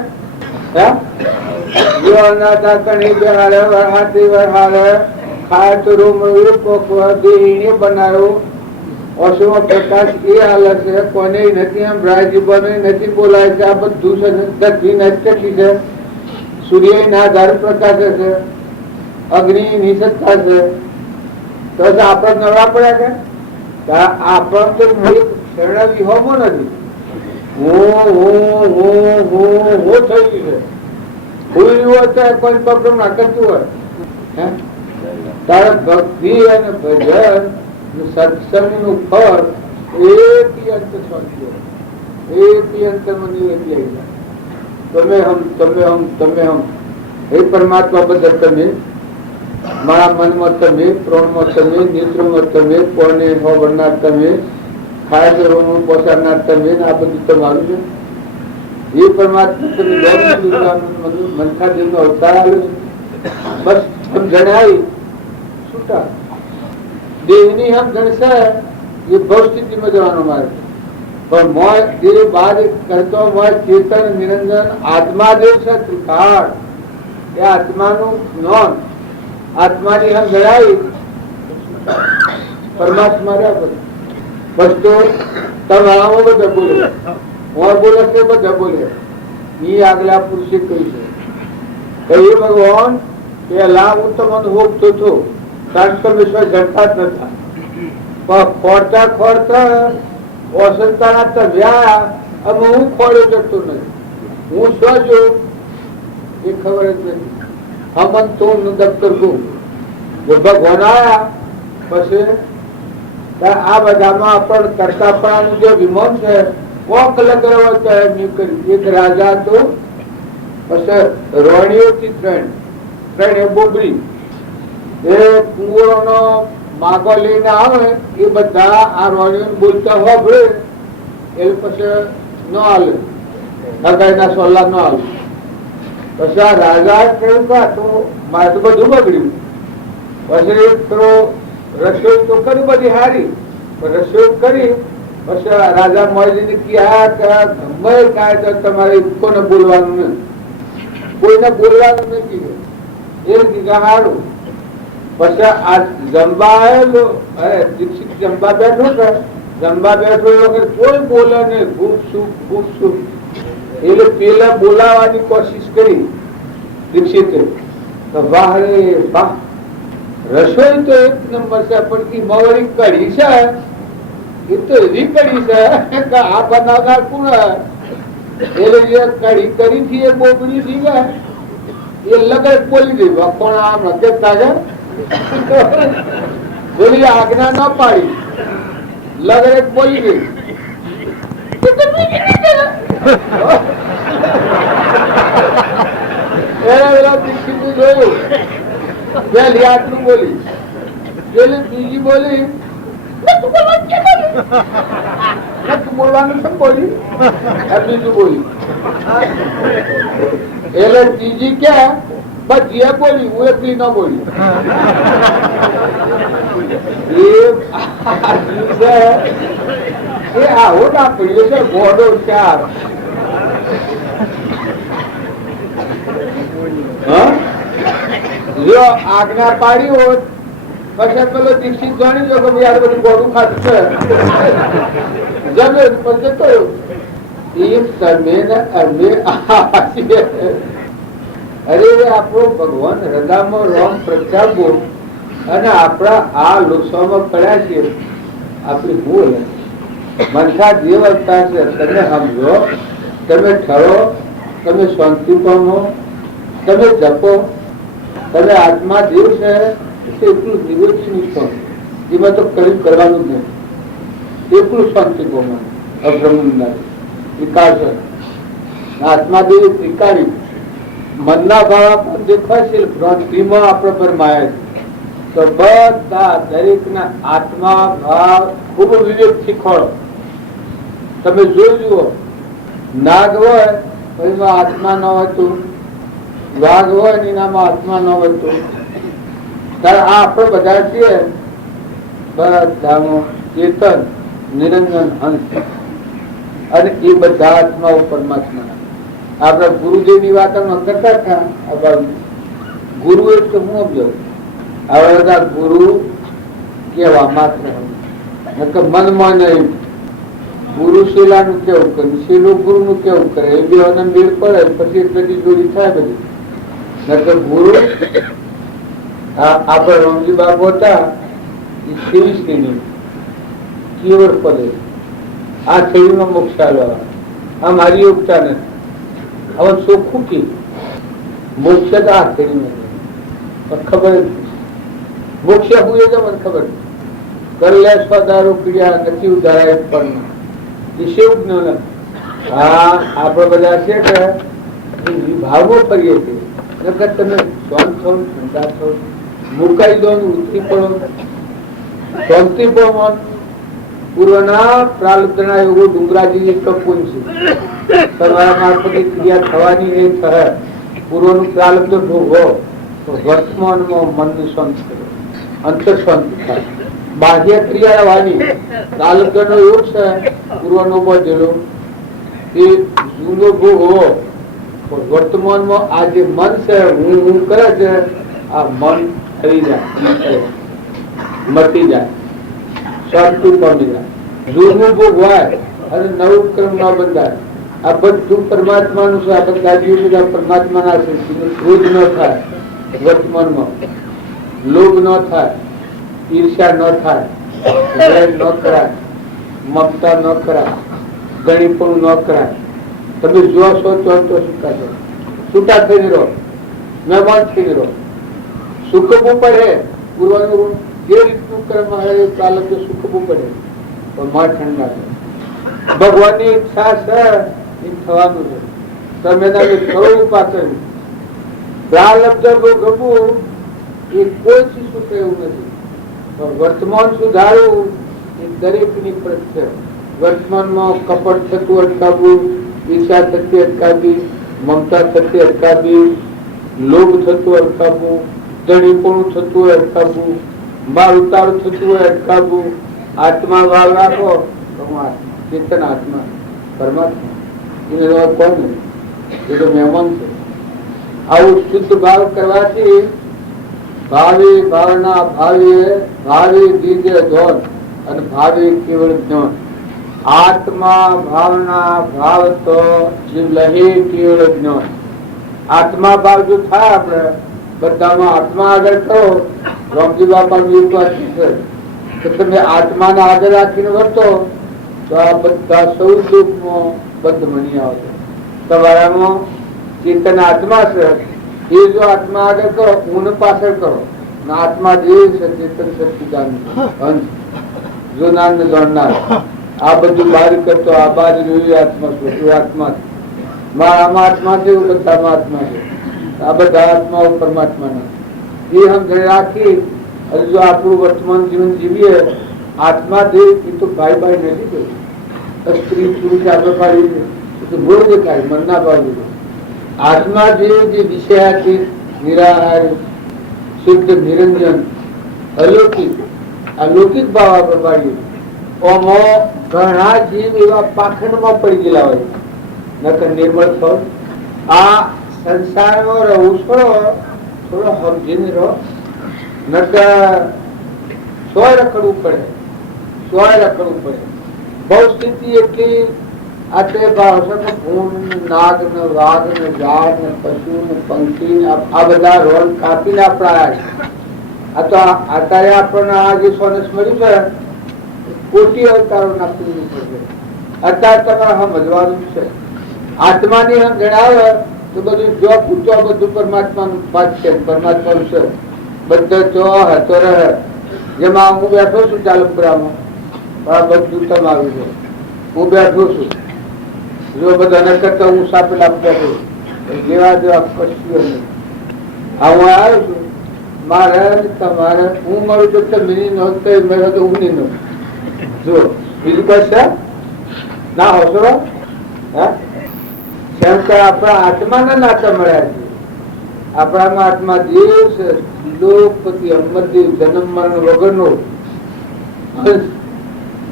ખાય તો રૂમ બનાવ્યો ઓશોમાં પ્રકાશ એ હાલે છે. કોને નથી એમ રાજીબને નથી બોલાય છે. આ બધું છે ધરતી નટકી છે. સૂર્ય ના આધાર પ્રકાશે છે. અગ્નિ નિસત્તા છે. તો આપણે નવરા પડ્યા છે. આપણ તો શરણા વિહોમો નથી. હું થઈ ગયું છે. કોઈ પ્રોબ્લેમ ના કરતું હોય તારે ભક્તિ અને ભજન સત્સંગ નું ફળ એક અંત શાંતિ એક અંતરમાં નિવેદ લઈ જાય. તમે હમ હે પરમાત્મા બદલ તમે મારા મનમાં તમે, પ્રાણમાં તમે, નેત્રોમાં તમે, કોને હોવરનાર તમે, ખાય રોમનું પોસાડનાર તમે, આ બધું તમારું છે. એ પરમાત્મા તમે મનખા દેવ નો અવતાર આવ્યો છે. બસ સમજણ આવી છૂટા. દેહની સમજણ છે એ ભવ સ્થિતિમાં જવાનો માર્ગ. પણ મોય દેહ બાદ કરતો મોય ચેતન નિરંજન આત્મા દેવ છે ત્રિકાળ. એ આત્માનું જ્ઞાન આત્માની સમજણ આવી પરમાત્મા રહ્યા બધું. બસ તો તમારા બધા બોલે હું બોલે છે બધા બોલે. એ આગલા પુરુષે કહ્યું છે હે ભગવાન પેલા હું તમને હોપતો હતો ટ્રાન્સફોર્મેશન જડતા જ નતા. પણ ખોરતા ખોરતા ઓસંતાના તવ્યા હવે હું ખોડ્યો જતો નથી. હું શું છું એ ખબર જ નથી. હમન તો દફતર ગયું ભગવાન આયા પછી આ બધામાં પણ કરતાપણાનું જે વિમાન છે કોક લગાવવા તો એમ કર્યું. એક રાજા તો પછી રોણીઓથી ત્રણ બોબરી એ કુંવરોનો માગો લઈને આવે એ બધા આ રોણીઓ બોલતા હોભળે એ પછી ન હાલે, હગાઈના સોલા ન હાલે. પછી આ રાજા કહ્યું કે તો મારે તો બધું બગડ્યું. પછી પેલો રસોઈ તો કરી બધી હારી, પણ રસોઈ કરી પછી રાજા મોરજીને કહ્યા કે ગમે કાંઈ તો તમારે કોને બોલવાનું નહીં, કોઈને બોલવાનું નહીં કીધું. એ કીધું સારું. પછી આ જમવા આવેલો, દીક્ષિત જમવા બેઠો કે જમવા બેઠો વગર કોઈ બોલે નહીં, ભૂખ સુખ. એટલે પેલા બોલાવવાની કોશિશ કરી દીક્ષિતે. વાહ રે વાહ, રસોઈ તો એક નંબર છે, પણ એ મવરી કઢી છે એ તો એવી કઢી છે કે આ બનાવનાર કોણ? એટલે જે કઢી કરી થી એ બોબડી થી ને એ લગત બોલી ગઈ, કોણ આમ હકેતા છે બોલી આજ્ઞા ના પાડી, લગત બોલી ગઈ. જોયું પેલી આટલું બોલી, પેલી બીજી બોલી બોલવાનું છે બોલી, બીજું બોલી. એટલે ત્રીજી ક્યાં બસ જે બોલી હું એકલી ન બોલી. એ આવો ના પડ્યો છે ઘોડો ચાર. જો આજ્ઞા પાડી હોત પછી પેલો દીક્ષિત જાણી જો કે યાર બધું ઘોડું ખાતું છે જમે પછી કહ્યું એક તમે ને અમે અરે આપણો ભગવાન હૃદયમાં રામ પ્રત્યાગો અને આપણા આ લોકસભામાં પડ્યા છે આપણી ભૂલ મનસા જે અવતાર છે તમે સમજો, તમે ઠરો, તમે શાંતિ પામો, તમે જપો, તમે આત્મા દેવ છે એટલું નિવેચન છો એમાં તો કરી કરવાનું જ નહીં. એટલું શાંતિ પામો અબ્રહ્મના વિકાસ આત્મા દેવ ત્રિકારી મનના ભાવ પણ દેખાય છે, ભ્રાંતિમાં આપણા પર માયા છે. તો બધા દરેક ના આત્મા ભાવ ખૂબ વિવેક શીખવાડો. તમે જોજો નાગ હોય એમાં આત્મા ન હોય તો, વાઘ હોય એનામાં આત્મા ન હોય તો, ત્યારે આ આપણે બધા છીએ બધામાં ચેતન નિરંજન હંસ અને એ બધા આત્માઓ પરમાત્મા. આપણા ગુરુદેવ ની વાત કરતા હતા આ બાજુ ગુરુ એટલે હું સમજો આવા બધા ગુરુ કેવા માત્ર મનમાં નહીં. ગુરુ શીલા નું કેવું કરે, શીલો ગુરુ નું કેવું કરે, એ બે મેળ પડે પછી એક બધી જોડી થાય બધી. નકર ગુરુ આપડે રમજી બાબુ હતા એ સેવી શ્રેણી કેવળ પડે આ શરીરમાં મોક્ષ આલવા આ મારી યોગતા નથી. હવે ચોખ્ખું કે મોક્ષ તો આ શરીરમાં ખબર મોક્ષ હું એ મને ખબર કરલે સ્વદારો પીડ્યા નથી ઉધારાય પણ હા આપડે બધા છે કે વિભાગો કરીએ છીએ તમે શાંત થો, ઠંડા થો, મુકાઈ દો, ઉઠી પડો, શાંતિ પણ પૂર્વના પ્રારબ્ધના યોગો ડુંગરાજી કપૂન છે. તમારા મારફતે ક્રિયા થવાની નહીં થાય, પૂર્વનું પ્રારબ્ધ ભોગવો તો વર્તમાનમાં મનની શાંતિ કરો, અંતર શાંતિ થાય. બાહ્ય ક્રિયા આવવાની પ્રારબ્ધ નો યોગ છે પૂર્વનો બધેલો એ જૂનો ભોગ હોવો. વર્તમાનમાં આ જે મન છે હું કરે છે આ મન થઈ જાય, મટી જાય, શાંતિ પામી જાય. જૂનું ભોગ હોય અને નવું ક્રમ ન બંધાય. આ બધું પરમાત્માનું છે. આ બધા જીવ બધા પરમાત્માના છે. ક્રોધ ન થાય વર્તમાનમાં, લોભ ન થાય, ઈર્ષ્યા ન થાય, વેર ન કરાય, મમતા ન કરાય, ગણીપણું ન કરાય. તમે જો છો તો છૂટા છો, છૂટા થઈ રહો, મહેમાન થઈ રહો. સુખવું પડે પૂર્વનું જે રીતનું કર્મ એ ચાલે તો સુખવું પડે પણ માં ઠંડા છે. ભગવાનની ઈચ્છા છે એ થવાનું છે. તમે કરો ઉપા કર્યું પ્રાલબ્ધ ભોગવવું એ કોઈ સુખ એવું નથી. પણ વર્તમાન સુધારવું એ દરેકની ફરજ છે. વર્તમાનમાં કપટ થતું અટકાવવું, ઈર્ષા થતી અટકાવવી, મમતા થતી અટકાવવી, લોભ થતું અટકાવવું, ધણીપણું થતું હોય અટકાવવું, માર ઉતારું થતું હોય અટકાવવું. આત્મા ભાવ રાખો તો હું ચેતન આત્મા પરમાત્મા એને કોણ નહીં, એ તો મહેમાન છે. આવું શુદ્ધ ભાવ કરવાથી ભાવે ભાવના ભાવે ભાવે દિવ્ય ધોન અને ભાવે કેવળ જ્ઞાન. આત્મા ભાવના ભાવ તો જીવ લહે કેવળ જ્ઞાન. આત્મા ભાવ જો થાય આપણે બધામાં આત્મા આગળ કરો. રામજી બાપાનું એક વાત છે કે તમે આત્માને આગળ રાખીને વર્તો તો આ બધા સૌ દુઃખમાં બધ મની આવશે. તમારામાં ચેતન આત્મા છે એ જો આત્મા આગળ કરો, ઊન પાછળ કરો. આત્મા જે છે ચેતન સચ્ચિદાનંદ અંશ જોનાર ને જાણનાર. આ બધું બહાર કરતો આ બાજુ જોયું આત્મા શું આત્મા મારામાં આત્મા છે, બધામાં આત્મા છે. આ બધા આત્માઓ પરમાત્માના એ સમજણ રાખી અને જો આપણું વર્તમાન જીવન જીવીએ આત્મા દેહ એ તો ભાઈ ભાઈ નથી કહ્યું. સ્ત્રી પુરુષ આપણે પાડી તો બહુ દેખાય મનના ભાવ. આત્મા જે વિષયાથી નિરાહાર શુદ્ધ નિરંજન અલૌકિક અલૌકિક ભાવ આપણે પાડીએ. ઘણા જીવ એવા પાખંડમાં પડી ગયેલા હોય નકર નિર્મળ થો. આ સંસારમાં રહું છો થોડો સમજીને રહો, નકર સોય રખડવું પડે, સોય રખડવું પડે. બહુ સ્થિતિ એટલી આ તે ભાષામાં ભૂન નાગ ને વાઘ ને ઝાડ ને પશુ ને પંખી આ બધા રોલ કાપીને આપણા આ તો અત્યારે આપણને આ જે સોનેસ મળ્યું છે કોટી અવતારો નાખવું પડશે. અત્યારે તમારે સમજવાનું છે. આત્માની હમ જણાવે તો બધું જો પૂછો બધું પરમાત્માનું વાત છે, પરમાત્માનું છે. બધા જો હતો રહે. જેમાં હું બેઠો છું ચાલપુરામાં આ બધું તમારું છે. હું બેઠો છું જો બધા કરતા હું સાપેલા બેઠો જેવા જેવા કશું નહીં. આ હું આવ્યો છું મારે તમારે હું મળું તો તમે નહોતો મેળો તો હું નહીં નહોતું. જો બીજું કઈ છે ના હોશો કેમ કે આપણા આત્માના નાતા મળ્યા છે. આપણામાં આત્મા દેવ છે, લોકપતિ અમરદેવ જન્મ મરણ વગરનો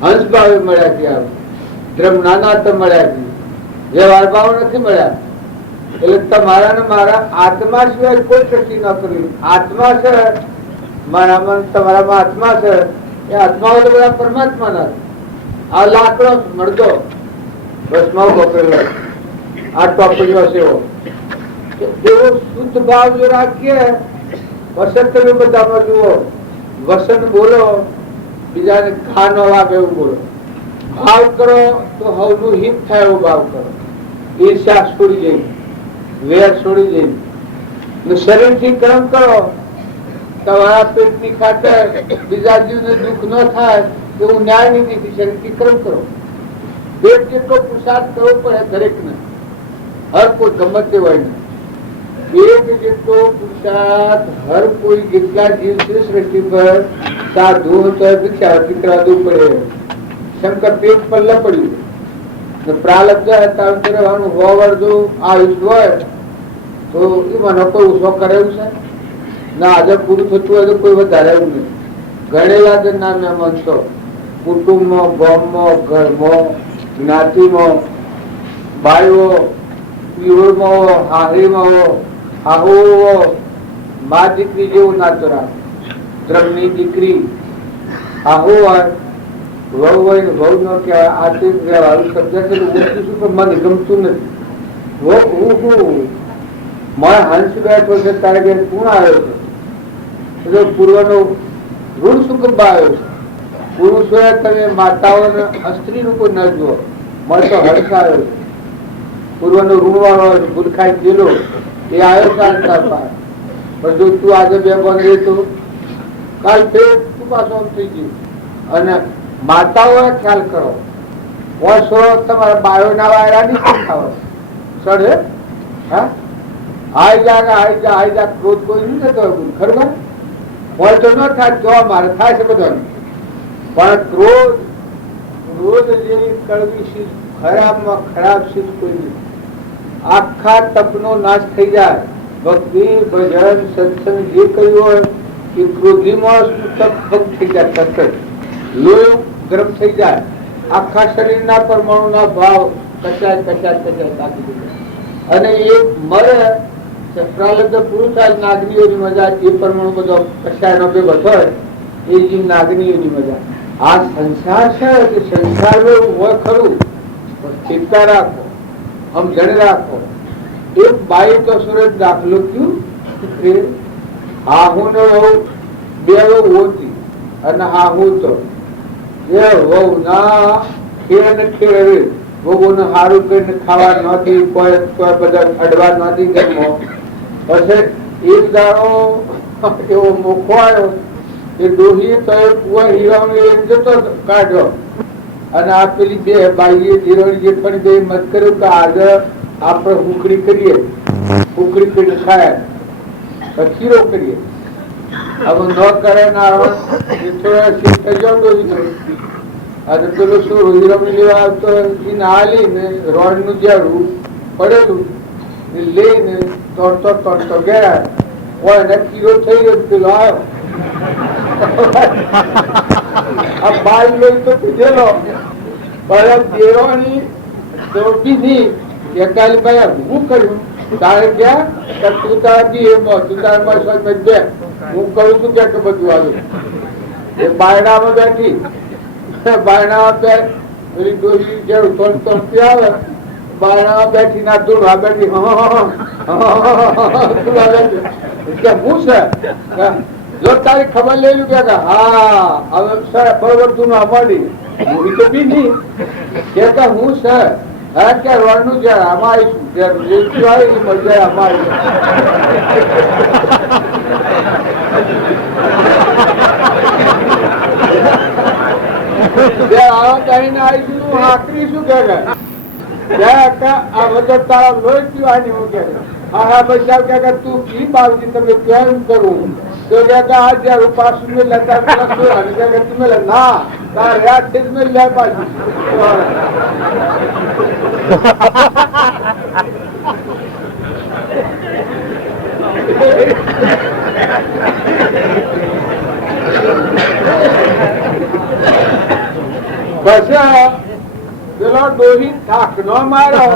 હંસ ભાવે મળ્યા છે. ધર્મ નાના મળ્યા છે, વ્યવહાર ભાવ નથી મળ્યા. એટલે તમારા ને મારા આત્મા સિવાય કોઈ શક્તિ ન કરી. આત્મા છે મારામાં તમારામાં આત્મા છે એ આત્માઓ તો બધા પરમાત્મા ના. આ લાકડો મળતો બસમાં વપરેલો આ ટોપડીઓ સેવો એવો શુદ્ધ ભાવ જો રાખીએ. વસન તમે બધામાં જુઓ, વસન બોલો બીજાને ઘા ન વાગે એવું બોલો. ભાવ કરો તો હવનું હિત થાય એવો ભાવ કરો. ઈર્ષા છોડી જઈ, વેર છોડી જઈ, શરીર થી કર્મ કરો. તમારા પેટની ખાતર બીજા જીવને દુઃખ ન થાય એવું ન્યાય નીતિથી શરીરથી કર્મ કરો. પેટ જેટલો પુરુષાર્થ કરવો પડે દરેકને, હર કોઈ ગમત તે હોય ને. પેટ જેટલો પુરુષાર્થ હર કોઈ જેટલા જીવ છે સૃષ્ટિ પર સાધુ તો ભિક્ષાવતી કરાવવું પડે. શંકર પેટ પર લપડ્યું પ્રાલબ્ધ રહેવાનું હોવર જો આયુષ હોય તો એમાં કોઈ ઉસો કરેલું છે ના. આજે પૂરું થતું હોય તો કોઈ વધારે એવું નહીં. ગણેલા જ ના મહેમાન તો કુટુંબમાં, ગામમાં, ઘરમાં, જ્ઞાતિમાં, બાઈઓ, પીવળમાં, હાહરીમાં, હાહુઓ, મા દીકરી જેવું નાતો રાખ. ધર્મની દીકરી હાહુ હોય, વહુ હોય ને વહુ ન કહેવાય. આ તે વ્યવહાર શબ્દ છે ઓછું પણ મને ગમતું નથી. મારે હંસ બેઠો છે તારે બેન કોણ આવ્યો છે? પૂર્વનો ઋણ સુકંબ આવ્યો છે. પુરુષો તમે માતાઓને સ્ત્રી નું કોઈ ન જુઓ. મને તો હંસ આવ્યો છે. પૂર્વનો ઋણ વાળો ભૂલખાઈ ગયેલો એ આવ્યો છે અંતર. બધું તું આજે બે બંધ રહેતું કાલ ફેર તું પાછો આમ થઈ ગયું. અને માતાઓ ખ્યાલ કરો વર્ષો તમારા બાયો ના વાયરા નહીં ખાવા ચડે. હા હાઈ જા ક્રોધ કોઈ નહીં થતો ખબર હોય તો ન થાય તો મારે થાય છે બધાને. પણ ક્રોધ જેવી કડવી ચીજ, ખરાબમાં ખરાબ ચીજ કોઈ નહીં. આખા તપનો નાશ થઈ જાય. ભક્તિ ભજન સત્સંગ જે કર્યું હોય એ ક્રોધી માણસનું તપ ભંગ થઈ જાય. તરત જ લોહી ગરમ થઈ જાય. આખા શરીરના પરમાણુના ભાવ કચાય કાપી દે. અને એ મરે પ્રલબ્ધ પૂરું થાય. નાગરીઓની મજા એ પરમાણુ બધો કચાયનો ભેગો થાય એ જે નાગરીઓની મજા. આ સંસાર છે કે સંસાર હોય ખરું, પણ ચિંતા રાખો, સમજણ રાખો. એક બાઈ તો સુરત દાખલો થયું કે હાહુ ને વહુ બે વહુ હતી અને હાહુ તો એ વહુ ના ખેડ ને ખેડ વહુને સારું કરીને ખાવા નહોતી, કોઈ બધા અડવા નહોતી ઘરમાં. પછી એક દાડો એવો મોકો આવ્યો એ ડોહી તો કુવા હીરાનો એક જતો કાઢ્યો અને આ પેલી બે બાઈએ જીરોની પણ બે મત કર્યું કે આજે આપણે હુકડી કરીએ, હુકડી કરીને ખાય ખીરો કરીએ. હવે ન કરે ના થોડા શીખ થઈ જાવ ડોહી. આજે પેલો શું હીરાની લેવા આવતો એને હાલીને રોડ નું ઝાડું પડેલું લઈને તોડતો ગયા હોય એને ખીરો થઈ ગયો. પેલો આવ્યો આ બાઈ લઈ તો પીધેલો પણ દેવાની બીજી એકાલીભાઈ હું કર્યું તારે ક્યાં તું તારા બી એમાં તું તારા બે હું કરું છું કે બધું આવ્યું. એ બાયણામાં બેઠી, બાયણામાં બે પેલી ડોલી જેવું તોડતી આવે, બાયણામાં બેઠી ના ધૂળવા બેઠી હું છે જો તારી ખબર લેલું કે હા હવે બરોબર તું ના મળી હું તો બી નહીં કે હું છે હા કે રોડ નું જયારે આમાં આવીશું આવી મજા આમાં આવીશું આકરી શું કે આ વખત તારા લોહી પીવાની હું કે હા પૈસા કે તું કી બાવજી તમે કેમ કરું તો आज यार उपास में लेता तुम्हें ना यार में ले पाजी बस પેલો ડોહી થાક નો મારો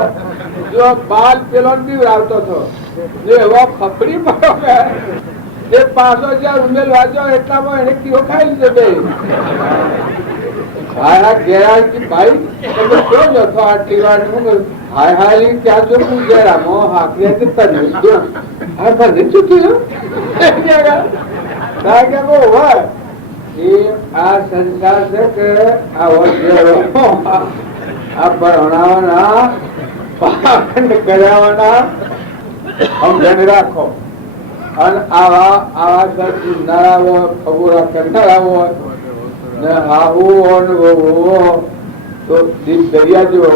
જો બાલ પેલો બીવડાવતો હતો એવો ખપડી પડ્યો એ 5000 ઉમેલ વાંચો એટલામાં એને કીધો ખાઈ લીધો બે હાય ઘેરા ભાઈ તમે કેવો જતો આટલી વાર હાય હાય ત્યાં જો હું ઘેરા મો હાકીએ કે તને જો આ તને ચૂક્યું કે હોય એ આ સંસાર છે કે આ વગેરો આ ભણાવવાના પાખંડ કરાવવાના સમજણ રાખો. અને આવા નારાવો ખબુરા કંટાળાવો ને આવું તો દીપ દરિયા જેવો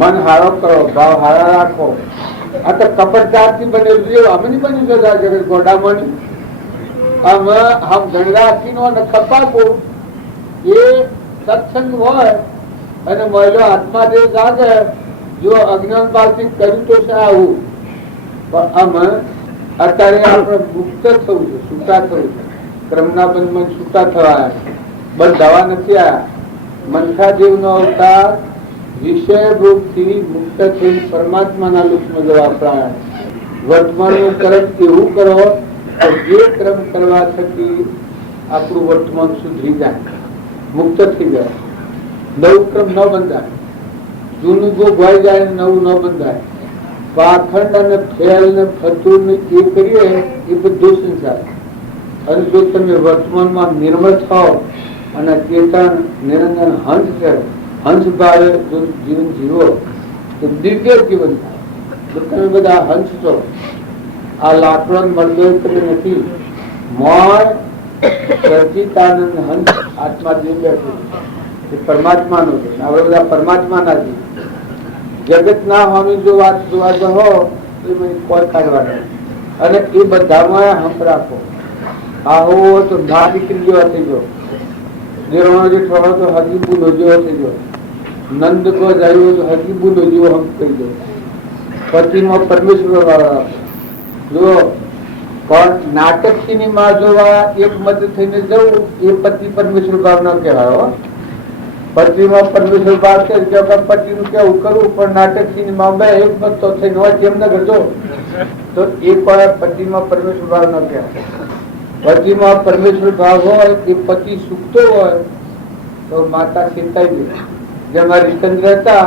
મન હારો કરો, ભાવ હારા રાખો. આ તો કપટદાર થી બનેલું છે, અમે નહીં બની જતા જગત ગોડામાં અમે હમ ગણરાશી નો ખપાકો એ સત્સંગ હોય અને મહિલો આત્માદેવ જાગે જો અજ્ઞાન પાલથી કર્યું તો છે આવું. પણ અમે અત્યારે આપણે મુક્ત થવું છે, છૂટા થવું છે. ક્રમના બંધમાં છૂટા થવા બંધાવા નથી આવ્યા. મનખાદેવ નો અવતાર વિષય ભોગ થી મુક્ત થઈ પરમાત્માના લોકમાં જવા પ્રાણ. વર્તમાન નું કર્મ એવું કરો તો જે ક્રમ કરવા થકી આપણું વર્તમાન સુધરી જાય, મુક્ત થઈ જાય. નવું ક્રમ ન બંધાય, જૂનું ભોગવાઈ જાય, નવું ન બંધાય. પાખંડ અને ફેલ ને ફતુર ને એ કરીએ એ બધું સંસાર. અને જો તમે વર્તમાનમાં નિર્મળ થાઓ અને ચેતન નિરંજન હંસ છે, હંસ ભાવે જો જીવન જીવો તો દિવ્ય જીવન થાય. તમે બધા હંસ છો. આ લાકડો મળતો તમે નથી. મોય સર્જિતાનંદ હંસ આત્મા જીવ બેઠું એ પરમાત્માનું છે. આપણે બધા પરમાત્માના છીએ. જગત ના હોવાની જો વાત જોવા હો એ કોઈ કાઢવાના. અને એ બધામાં હંપ રાખો. આવો તો ના દીકરી જેવા થઈ ગયો, દેવનો જે થોડો તો હજીબુનો જેવો થઈ ગયો, નંદ કો જાય તો હજીબુનો જેવો હમ થઈ ગયો. પતિમાં પરમેશ્વર વાળા જો પણ નાટક સિનેમા જોવા એક મત થઈને જવું એ પતિ પરમેશ્વર ભાવ ન કહેવાય. પતિમાં પરમેશ્વર ભાવ છે પતિ નું કેવું કરવું, પણ નાટક સિનેમા બે એક મત તો થઈને હોય જેમ ન કરજો તો એ પણ પતિમાં પરમેશ્વર ભાવ ન કહેવાય. પતિમાં પરમેશ્વર ભાવ હોય એ પતિ સુખતો હોય તો માતા ચિંતાઈ ગઈ. જેમ હરિશ્ચંદ્ર હતા,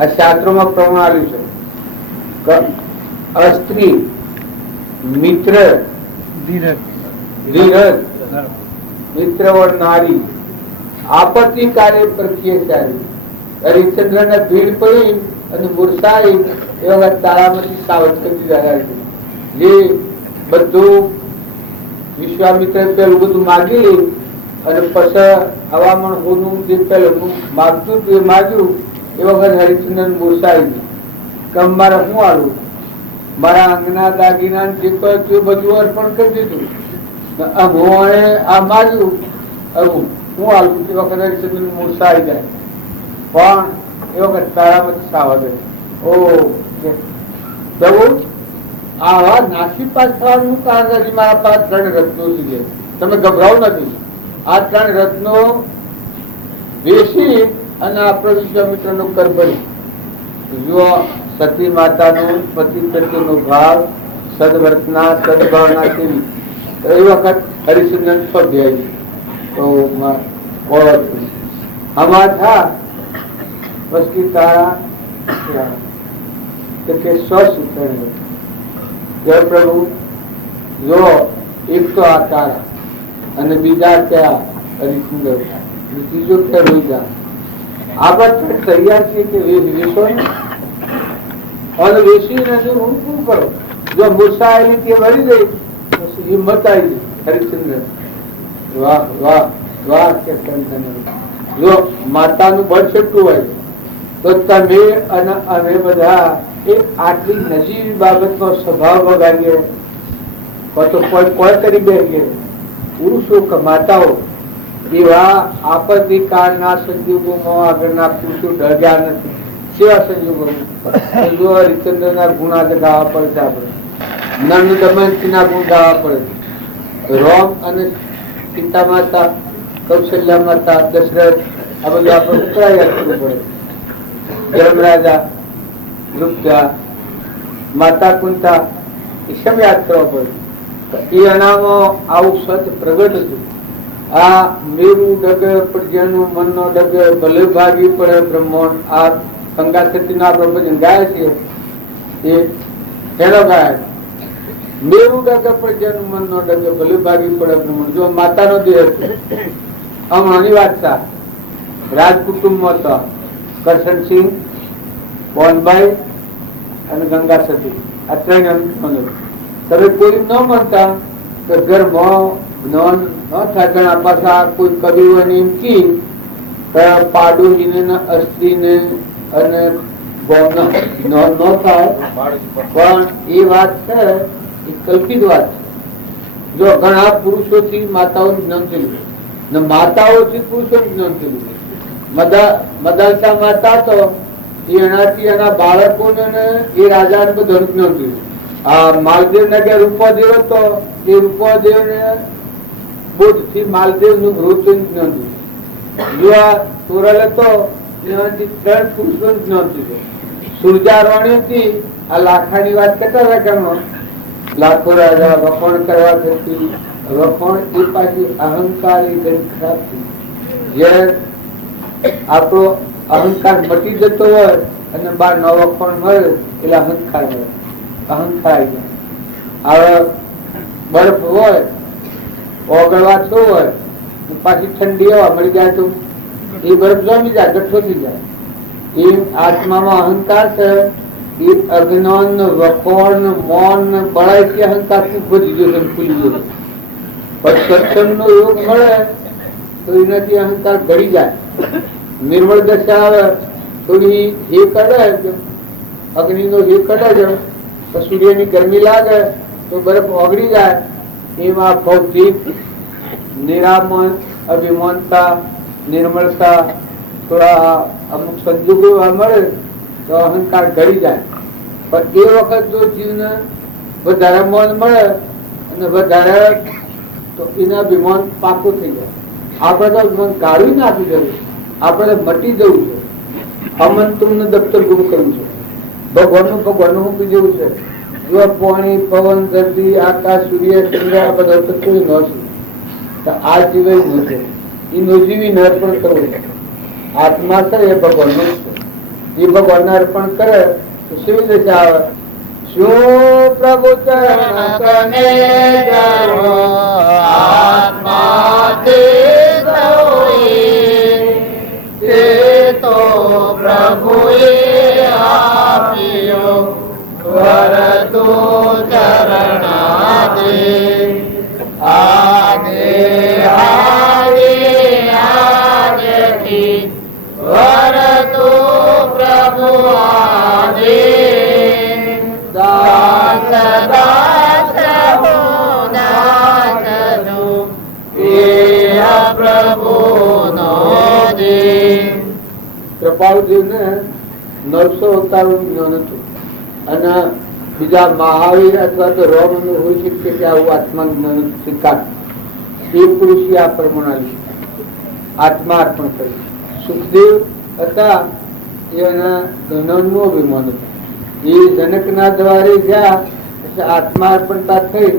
આ શાસ્ત્રોમાં પ્રમાણ આવ્યું છે કે સ્ત્રી મિત્ર ધીરજ મિત્ર और नारी आपत्ति कार्य પ્રત્યે સારી. હરિશ્ચંદ્ર ને ભીડ પડી અને મૂર્છાઈ એ વખત તારામાંથી સાવધ કરી રહ્યા છે. જે બધું વિશ્વામિત્ર પેલું બધું માગી અને પછી હવામાન હોનું જે પેલું માગતું એ માગ્યું એ વખત હરિશ્ચંદ્ર મૂર્છાઈ કે મારે શું આવું, મારા અંગના દાગીના જે કોઈ બધું અર્પણ કરી દીધું, હું આ માગ્યું હું આવું. એ વખત હરિશ્ચંદ્ર મૂર્છા આવી જાય, પણ એ વખત તારામાંથી સાવધ ઓ જવું આવા નાસીપાસ થવાનું કારણ હજી મારા પાસે 3 રત્નો છે. તમે ગભરાવ નથી. આ 3 રત્નો વેચી અને આપણો વિશ્વામિત્ર નો કરબડી જો સતી માતાનો પતિ પ્રત્યેનો ભાવ સદવર્તના સદભાવના કેવી એ વખત હરિશ્ચંદ્ર સ્વાધ્યાય તો આમાં થા પછી તારા કે સ્વસૂત્ર જય પ્રભુ જો એક તો આ તારા અને બીજા ક્યાં હરિશ્ચંદ્ર, ત્રીજો કે રોજા. આપણે તૈયાર છીએ કે વેચો અને વેચીને જો હું શું કરું, જો મૂર્છા આવેલી તે મરી ગઈ પછી હિંમત આવી હરિશ્ચંદ્ર. વાહ વાહ વાહ કે જો માતાનું બળ છેટલું હોય તો તમે અને અમે બધા એક આટલી નજીવી બાબતનો સ્વભાવ બગાડીએ તો કોઈ કરી બેસીએ. પુરુષો કે માતાઓ એવા આપત્તિ કાળના સંજોગોમાં આગળના પુરુષો ડગ્યા નથી. સેવા સંજોગો જો હરિશ્ચંદ્રના ગુણા ગાવા પડે છે, આપણે નંદ દમયંતીના ગુણ ગાવા પડે છે. રોમ અને સીતા માતા, કૌશલ્યા માતા, દશરથ આ બધું આપણે ઉતરાયા કરવું પડે. ધર્મરાજા, લુપ્તા, માતા કુંતા એ સમ યાદ કરવા પડે. એ અનામાં આવું સત પ્રગટ હતું. આ મેરુ ડગર પ્રજ્ઞાનું મનનો ડગર ભલે ભાગી પડે બ્રહ્માંડ. આ ગંગા સતી ના આપણે ગાય છે એ એનો ગાય મેરુ ડગર પ્રજ્ઞાનું મનનો ડગર ભલે ભાગી પડે બ્રહ્માંડ. જો માતાનો દેહ છે. હમણાંની વાત છે, રાજકુટુંબમાં હતા કરશનસિંહ, બોનભાઈ અને ગંગા સતી. આ 3 અંક તમે કોઈ ન માનતા કે ઘરમાં ન થાય ઘણા પાછા કોઈ કવિઓ એમ કી પાડોશીને અસ્ત્રીને અને ન થાય, પણ એ વાત છે એ કલ્પિત વાત છે. જો ઘણા પુરુષોથી માતાઓનું જ્ઞાન થયેલું ને માતાઓથી પુરુષોનું જ્ઞાન થયેલું. મદાલસા માતા તો એનાથી એના બાળકોને એ રાજાને બધું જ્ઞાન થયું. આ માલદેવ નગર રૂપાદેવ હતો એ રૂપાદેવ ને બુદ્ધ થી માલદેવ નું રોચન જ્ઞાન થયું. જો આ તોરલ હતો એનાથી 3 પુરુષોનું જ્ઞાન થયું. સુરજારવાણી હતી આ લાખાની વાત કરતા હતા કેમ લાખો રાજા વખોણ કરવા થતી. વખોણ એ પાછી અહંકારી ઘણી ખરાબ થઈ. જે આપણો અહંકાર મટી જતો હોય અને બાર ન વખોણ મળે એટલે અહંકાર મળે. અહંકાર હવે બરફ હોય ઓગળવા છો હોય પાછી ઠંડી હવા મળી જાય તો એ બરફ જમી જાય, ગઠ્ઠો થઈ જાય. એ આત્મામાં અહંકાર છે એ અજ્ઞાન વખોણ મૌન બળાઈ અહંકાર ભજી જશે, ખુલી જશે. પછી સત્સંગ નો યોગ મળે તો એનાથી અહંકાર ઘડી જાય. નિર્મળ દશા આવે થોડી હે કરે અગ્નિ નો હે કરે છે, સૂર્યની ગરમી લાગે તો બરફ ઓગળી જાય એમાં ભૌતિક નિરામન, અભિમાનતા, નિર્મળતા, થોડા અમુક સંજોગો મળે તો અહંકાર ગળી જાય. પણ એ વખત જો જીવને વધારે મન મળે અને વધારે તો એના અભિમાન પાકું થઈ જાય. આપણે તો મન ગાળી નાખી જવું, આપણે મટી જવું છે. અમન તુમને દફતર ગુમ કરવું છે. ભગવાનનું મૂકી જેવું છે. જો પાણી, પવન, ધરતી, આકાશ, સૂર્ય, ચંદ્ર આ બધા તો કોઈ ન છે. આ સિવાય ન છે. એ નોજીવી ન અર્પણ કરવું. આત્મા છે એ ભગવાનનો છે. એ ભગવાનને અર્પણ કરે તો કેવી રીતે આવે? શું પ્રભુ ચરણ તને ધરો, આત્માથી ધોઈ, તે તો પ્રભુએ આપ્યો વરદો ચરણાદે. આદે આજથી વરદો પ્રભુ આદે. દાસ દાસ હો દાસ જો એ પ્રભુ નો દે. કૃપાળુજીને 900 અવતારનું જ્ઞાન હતું અને બીજા મહાવીર અથવા તો રોમ હોય શકે કે આવું આત્મા જ્ઞાન સ્વીકાર. એ પુરુષે આ પ્રમાણે આત્મા અર્પણ કરી. સુખદેવ હતા એના ધનનું અભિમાન હતું. એ જનકના દ્વારે ગયા પછી આત્મા અર્પણતા થઈ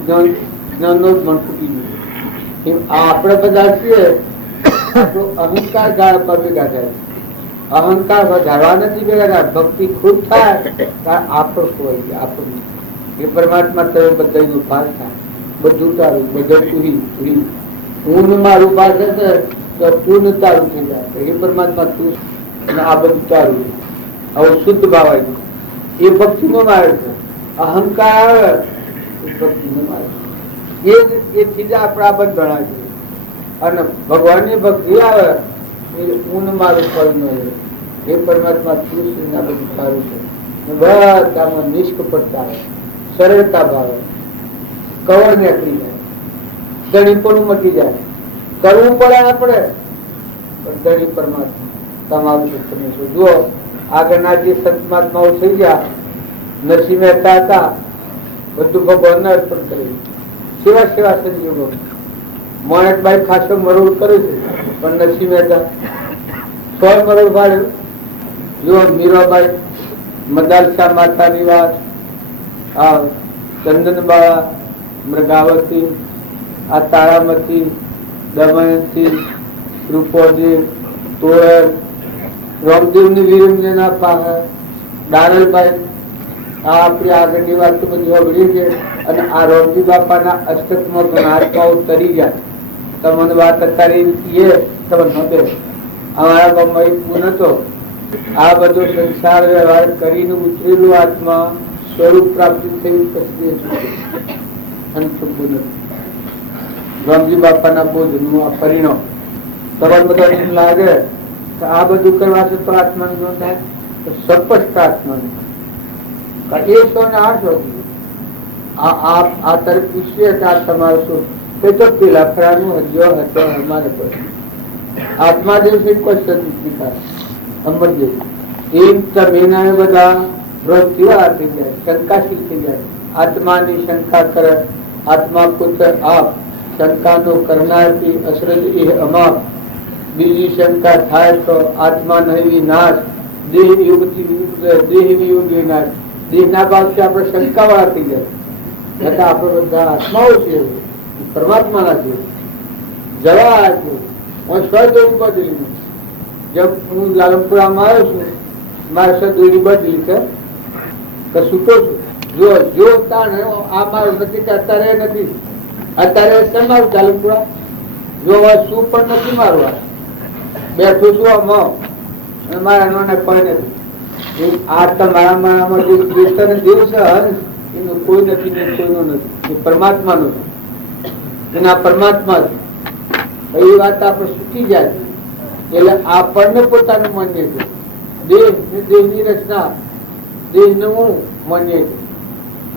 જ્ઞાનનો જ મન ફૂટી ગયું. આપણે બધા છીએ આપણો અહંકાર ગાળ પર ભેગા થાય. અહંકાર વધારવા નથી ભેગા થાય. ભક્તિ ખૂબ થાય ત્યારે આપણો ખોવાઈ જાય. આપણું એ પરમાત્મા તમે બધાનું પાર થાય. બધું તારું, બધું તુહી. હું મારું પાસે છે તો તું તારું થઈ જાય. એ પરમાત્મા તું અને આ બધું તારું. આવું શુદ્ધ ભાવ આવ્યું. એ ભક્તિ નો માર્ગ છે. અહંકાર આવે એ ભક્તિ નો માર્ગ. એ ચીજ આપણે આ બંધ ગણાય છે. અને ભગવાનની ભક્તિ આવે એ ઊન મારું ફળ ન રહે. એ પરમાત્મા કૃષ્ણ આ બધું સારું છે. બધામાં નિષ્કપટતા આવે, સરળતા ભાવે, કવર નીકળી જાય, ધણીપણું મટી જાય. કરવું પડે આપણે પણ ધણી પરમાત્મા તમારું તમે શું જુઓ. આગળના જે સંત મહાત્માઓ થઈ ગયા, નરસિંહ મહેતા હતા, બધું ભગવાનને અર્પણ કર્યું. સેવા સેવા સંજોગો. મોણકભાઈ ખાસો મરોડ કરે છે પણ નરસિંહ મહેતા 100 મરોડ ભાડ્યું. જુઓ મીરાબાઈ, મદાલસા માતાની વાત, આ ચંદનબાળા, મૃગાવતી, આ તારામતી, દમયંતી, રૂપોજી, તોયર, રામદેવની વીરંજના પાસે, દાનલભાઈ. આ આપણી આગળની વાત તો બધી અઘરી છે. અને આ રામજી બાપાના અષ્ટકમાં ઘણા આત્માઓ તરી ગયા. તમને વાત અત્યારે તમને ન બે. અમારા ગામમાં એક ગુણ હતો. આ બધો સંસાર વ્યવહાર કરીને ઉતરેલું આત્મા સ્વરૂપ પ્રાપ્તિ થઈ પછી રામજી બાપાના બોધનું આ પરિણામ. તમારે બધા લાગે કે આ બધું કરવાથી તો આત્માનું ન થાય, તો સ્પષ્ટ આત્માનું. એ 108 આ તરફ પૂછીએ કે આ તમારે શું, એ તો પેલા ફરાનું હજો હતો અમારે પર આત્મા દિવસે ક્વેશ્ચન વિકાસ સમજે. એમ તમે બધા વૃત્તિવાળા થઈ જાય, શંકાશીલ થઈ જાય. આત્માની શંકા કરે, આત્મા પુત્ર આપ, શંકાનો કરનારથી અસરજ એ અમાપ. બીજી શંકા થાય તો આત્મા નહીં વિનાશ, દેહ યુગથી દેહ વિયોગ વિનાશ. દેહના ભાગથી આપણે શંકા વાળા થઈ જાય. છતાં આપણે બધા આત્માઓ છે, પરમાત્માના છે. જવા છે હું સ્વદોરી બદલી. જબ હું લાલમપુરામાં આવ્યો છું, મારે સ્વદોરી બદલી છે કે છૂટો છું. જો તાણ આ મારું નથી કે અત્યારે નથી. અત્યારે છે મારું લાલમપુરા. જો શું પણ નથી મારું. બેઠું છું આમાં અને મારા નાના કોઈ નથી. આ તમારા મારામાં જે કીર્તન દેવ છે એનું કોઈ નથી ને કોઈનું નથી. એ પરમાત્માનું છે. એના પરમાત્મા છે. એ વાત આપણે શીખી જાય એટલે આપણને પોતાનું માન્ય છે. દેહની રચના દેહનું હું માન્ય છે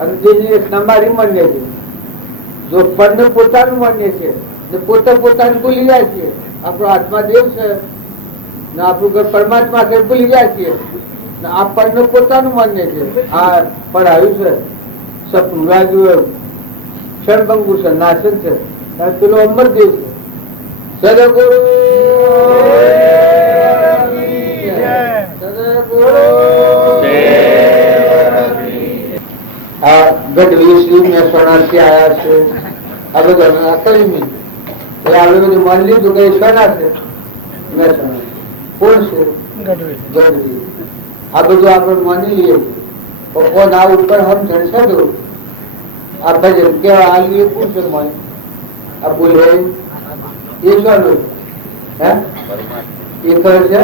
અને દેહની રચના મારી માન્ય છે. જો પરને પોતાનું માન્ય છે ને પોતે પોતાને ભૂલી જાય છે, આપણો આત્મા દેવ છે ને આપણું ઘર પરમાત્મા છે ભૂલી જાય છે ને આ પરને પોતાનું માન્ય છે. આ પણ આવ્યું છે સપનું રાજુ ક્ષણભંગુ છે, નાશન છે, પેલો અમરદેવ છે. સદગુરુ આ ગઢવી શ્રી મહેસાણાથી આવ્યા છે. આ બધા કલમી આપણે બધું માની લીધું કે સોના છે મહેસાણા. કોણ છે? ગઢવી. આ બધું આપણે માની લઈએ કોણ આ ઉપર સમજણ સદો આ ભજન કેવા આ લઈએ કોણ છે માય આ બોલે એ સોનું હે એ કહે છે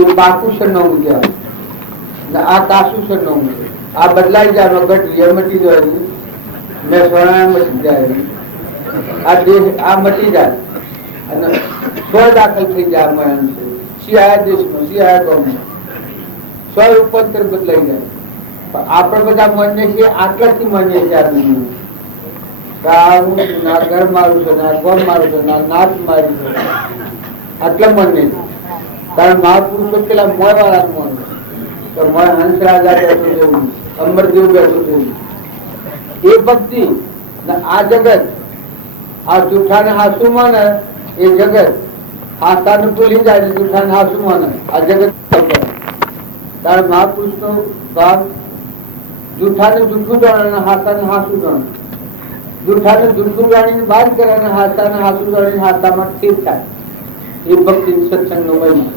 એ પાકું સરનામું કહેવાય આ કાસું સરનામું. આ બદલાઈ જાય ગઢવી મટી જાય, મહેસાણા મટી જાય, આ દેશ આ મટી જાય અને સ્વ દાખલ થઈ જાય. મરણ છે સિયાયા દેશમાં સિયાયા ગામમાં સ્વ રૂપાંતર બદલાઈ જાય. આપણે બધા માન્ય છીએ આટલાથી માન્ય છે આ દુનિયા. ના ઘર મારું છે, ના ગોમ મારું છે, ના નાચ મારું છે, આટલા માન્ય છે. કારણ મહાપુરુષો પેલા મોર વાળા મોર તો મોર હંસરાજા બેઠો જેવું, અમરદેવ બેઠો જેવું એ ભક્તિ આ જગત આ જૂઠા ને હાસુ માને એ જગત હાસા ને ભૂલી જાય ને જૂઠા ને હાસુ માને આ જગત. કારણ મહાપુરુષ નો ભાગ જૂઠા ને જૂઠું જાણે ને હાસા ને હાસુ જાણે, જૂઠા ને જૂઠું જાણીને બાદ કરે ને હાસા ને હાસુ જાણીને હાસામાં સ્થિર થાય. એ ભક્તિ સત્સંગ નો મહિમા.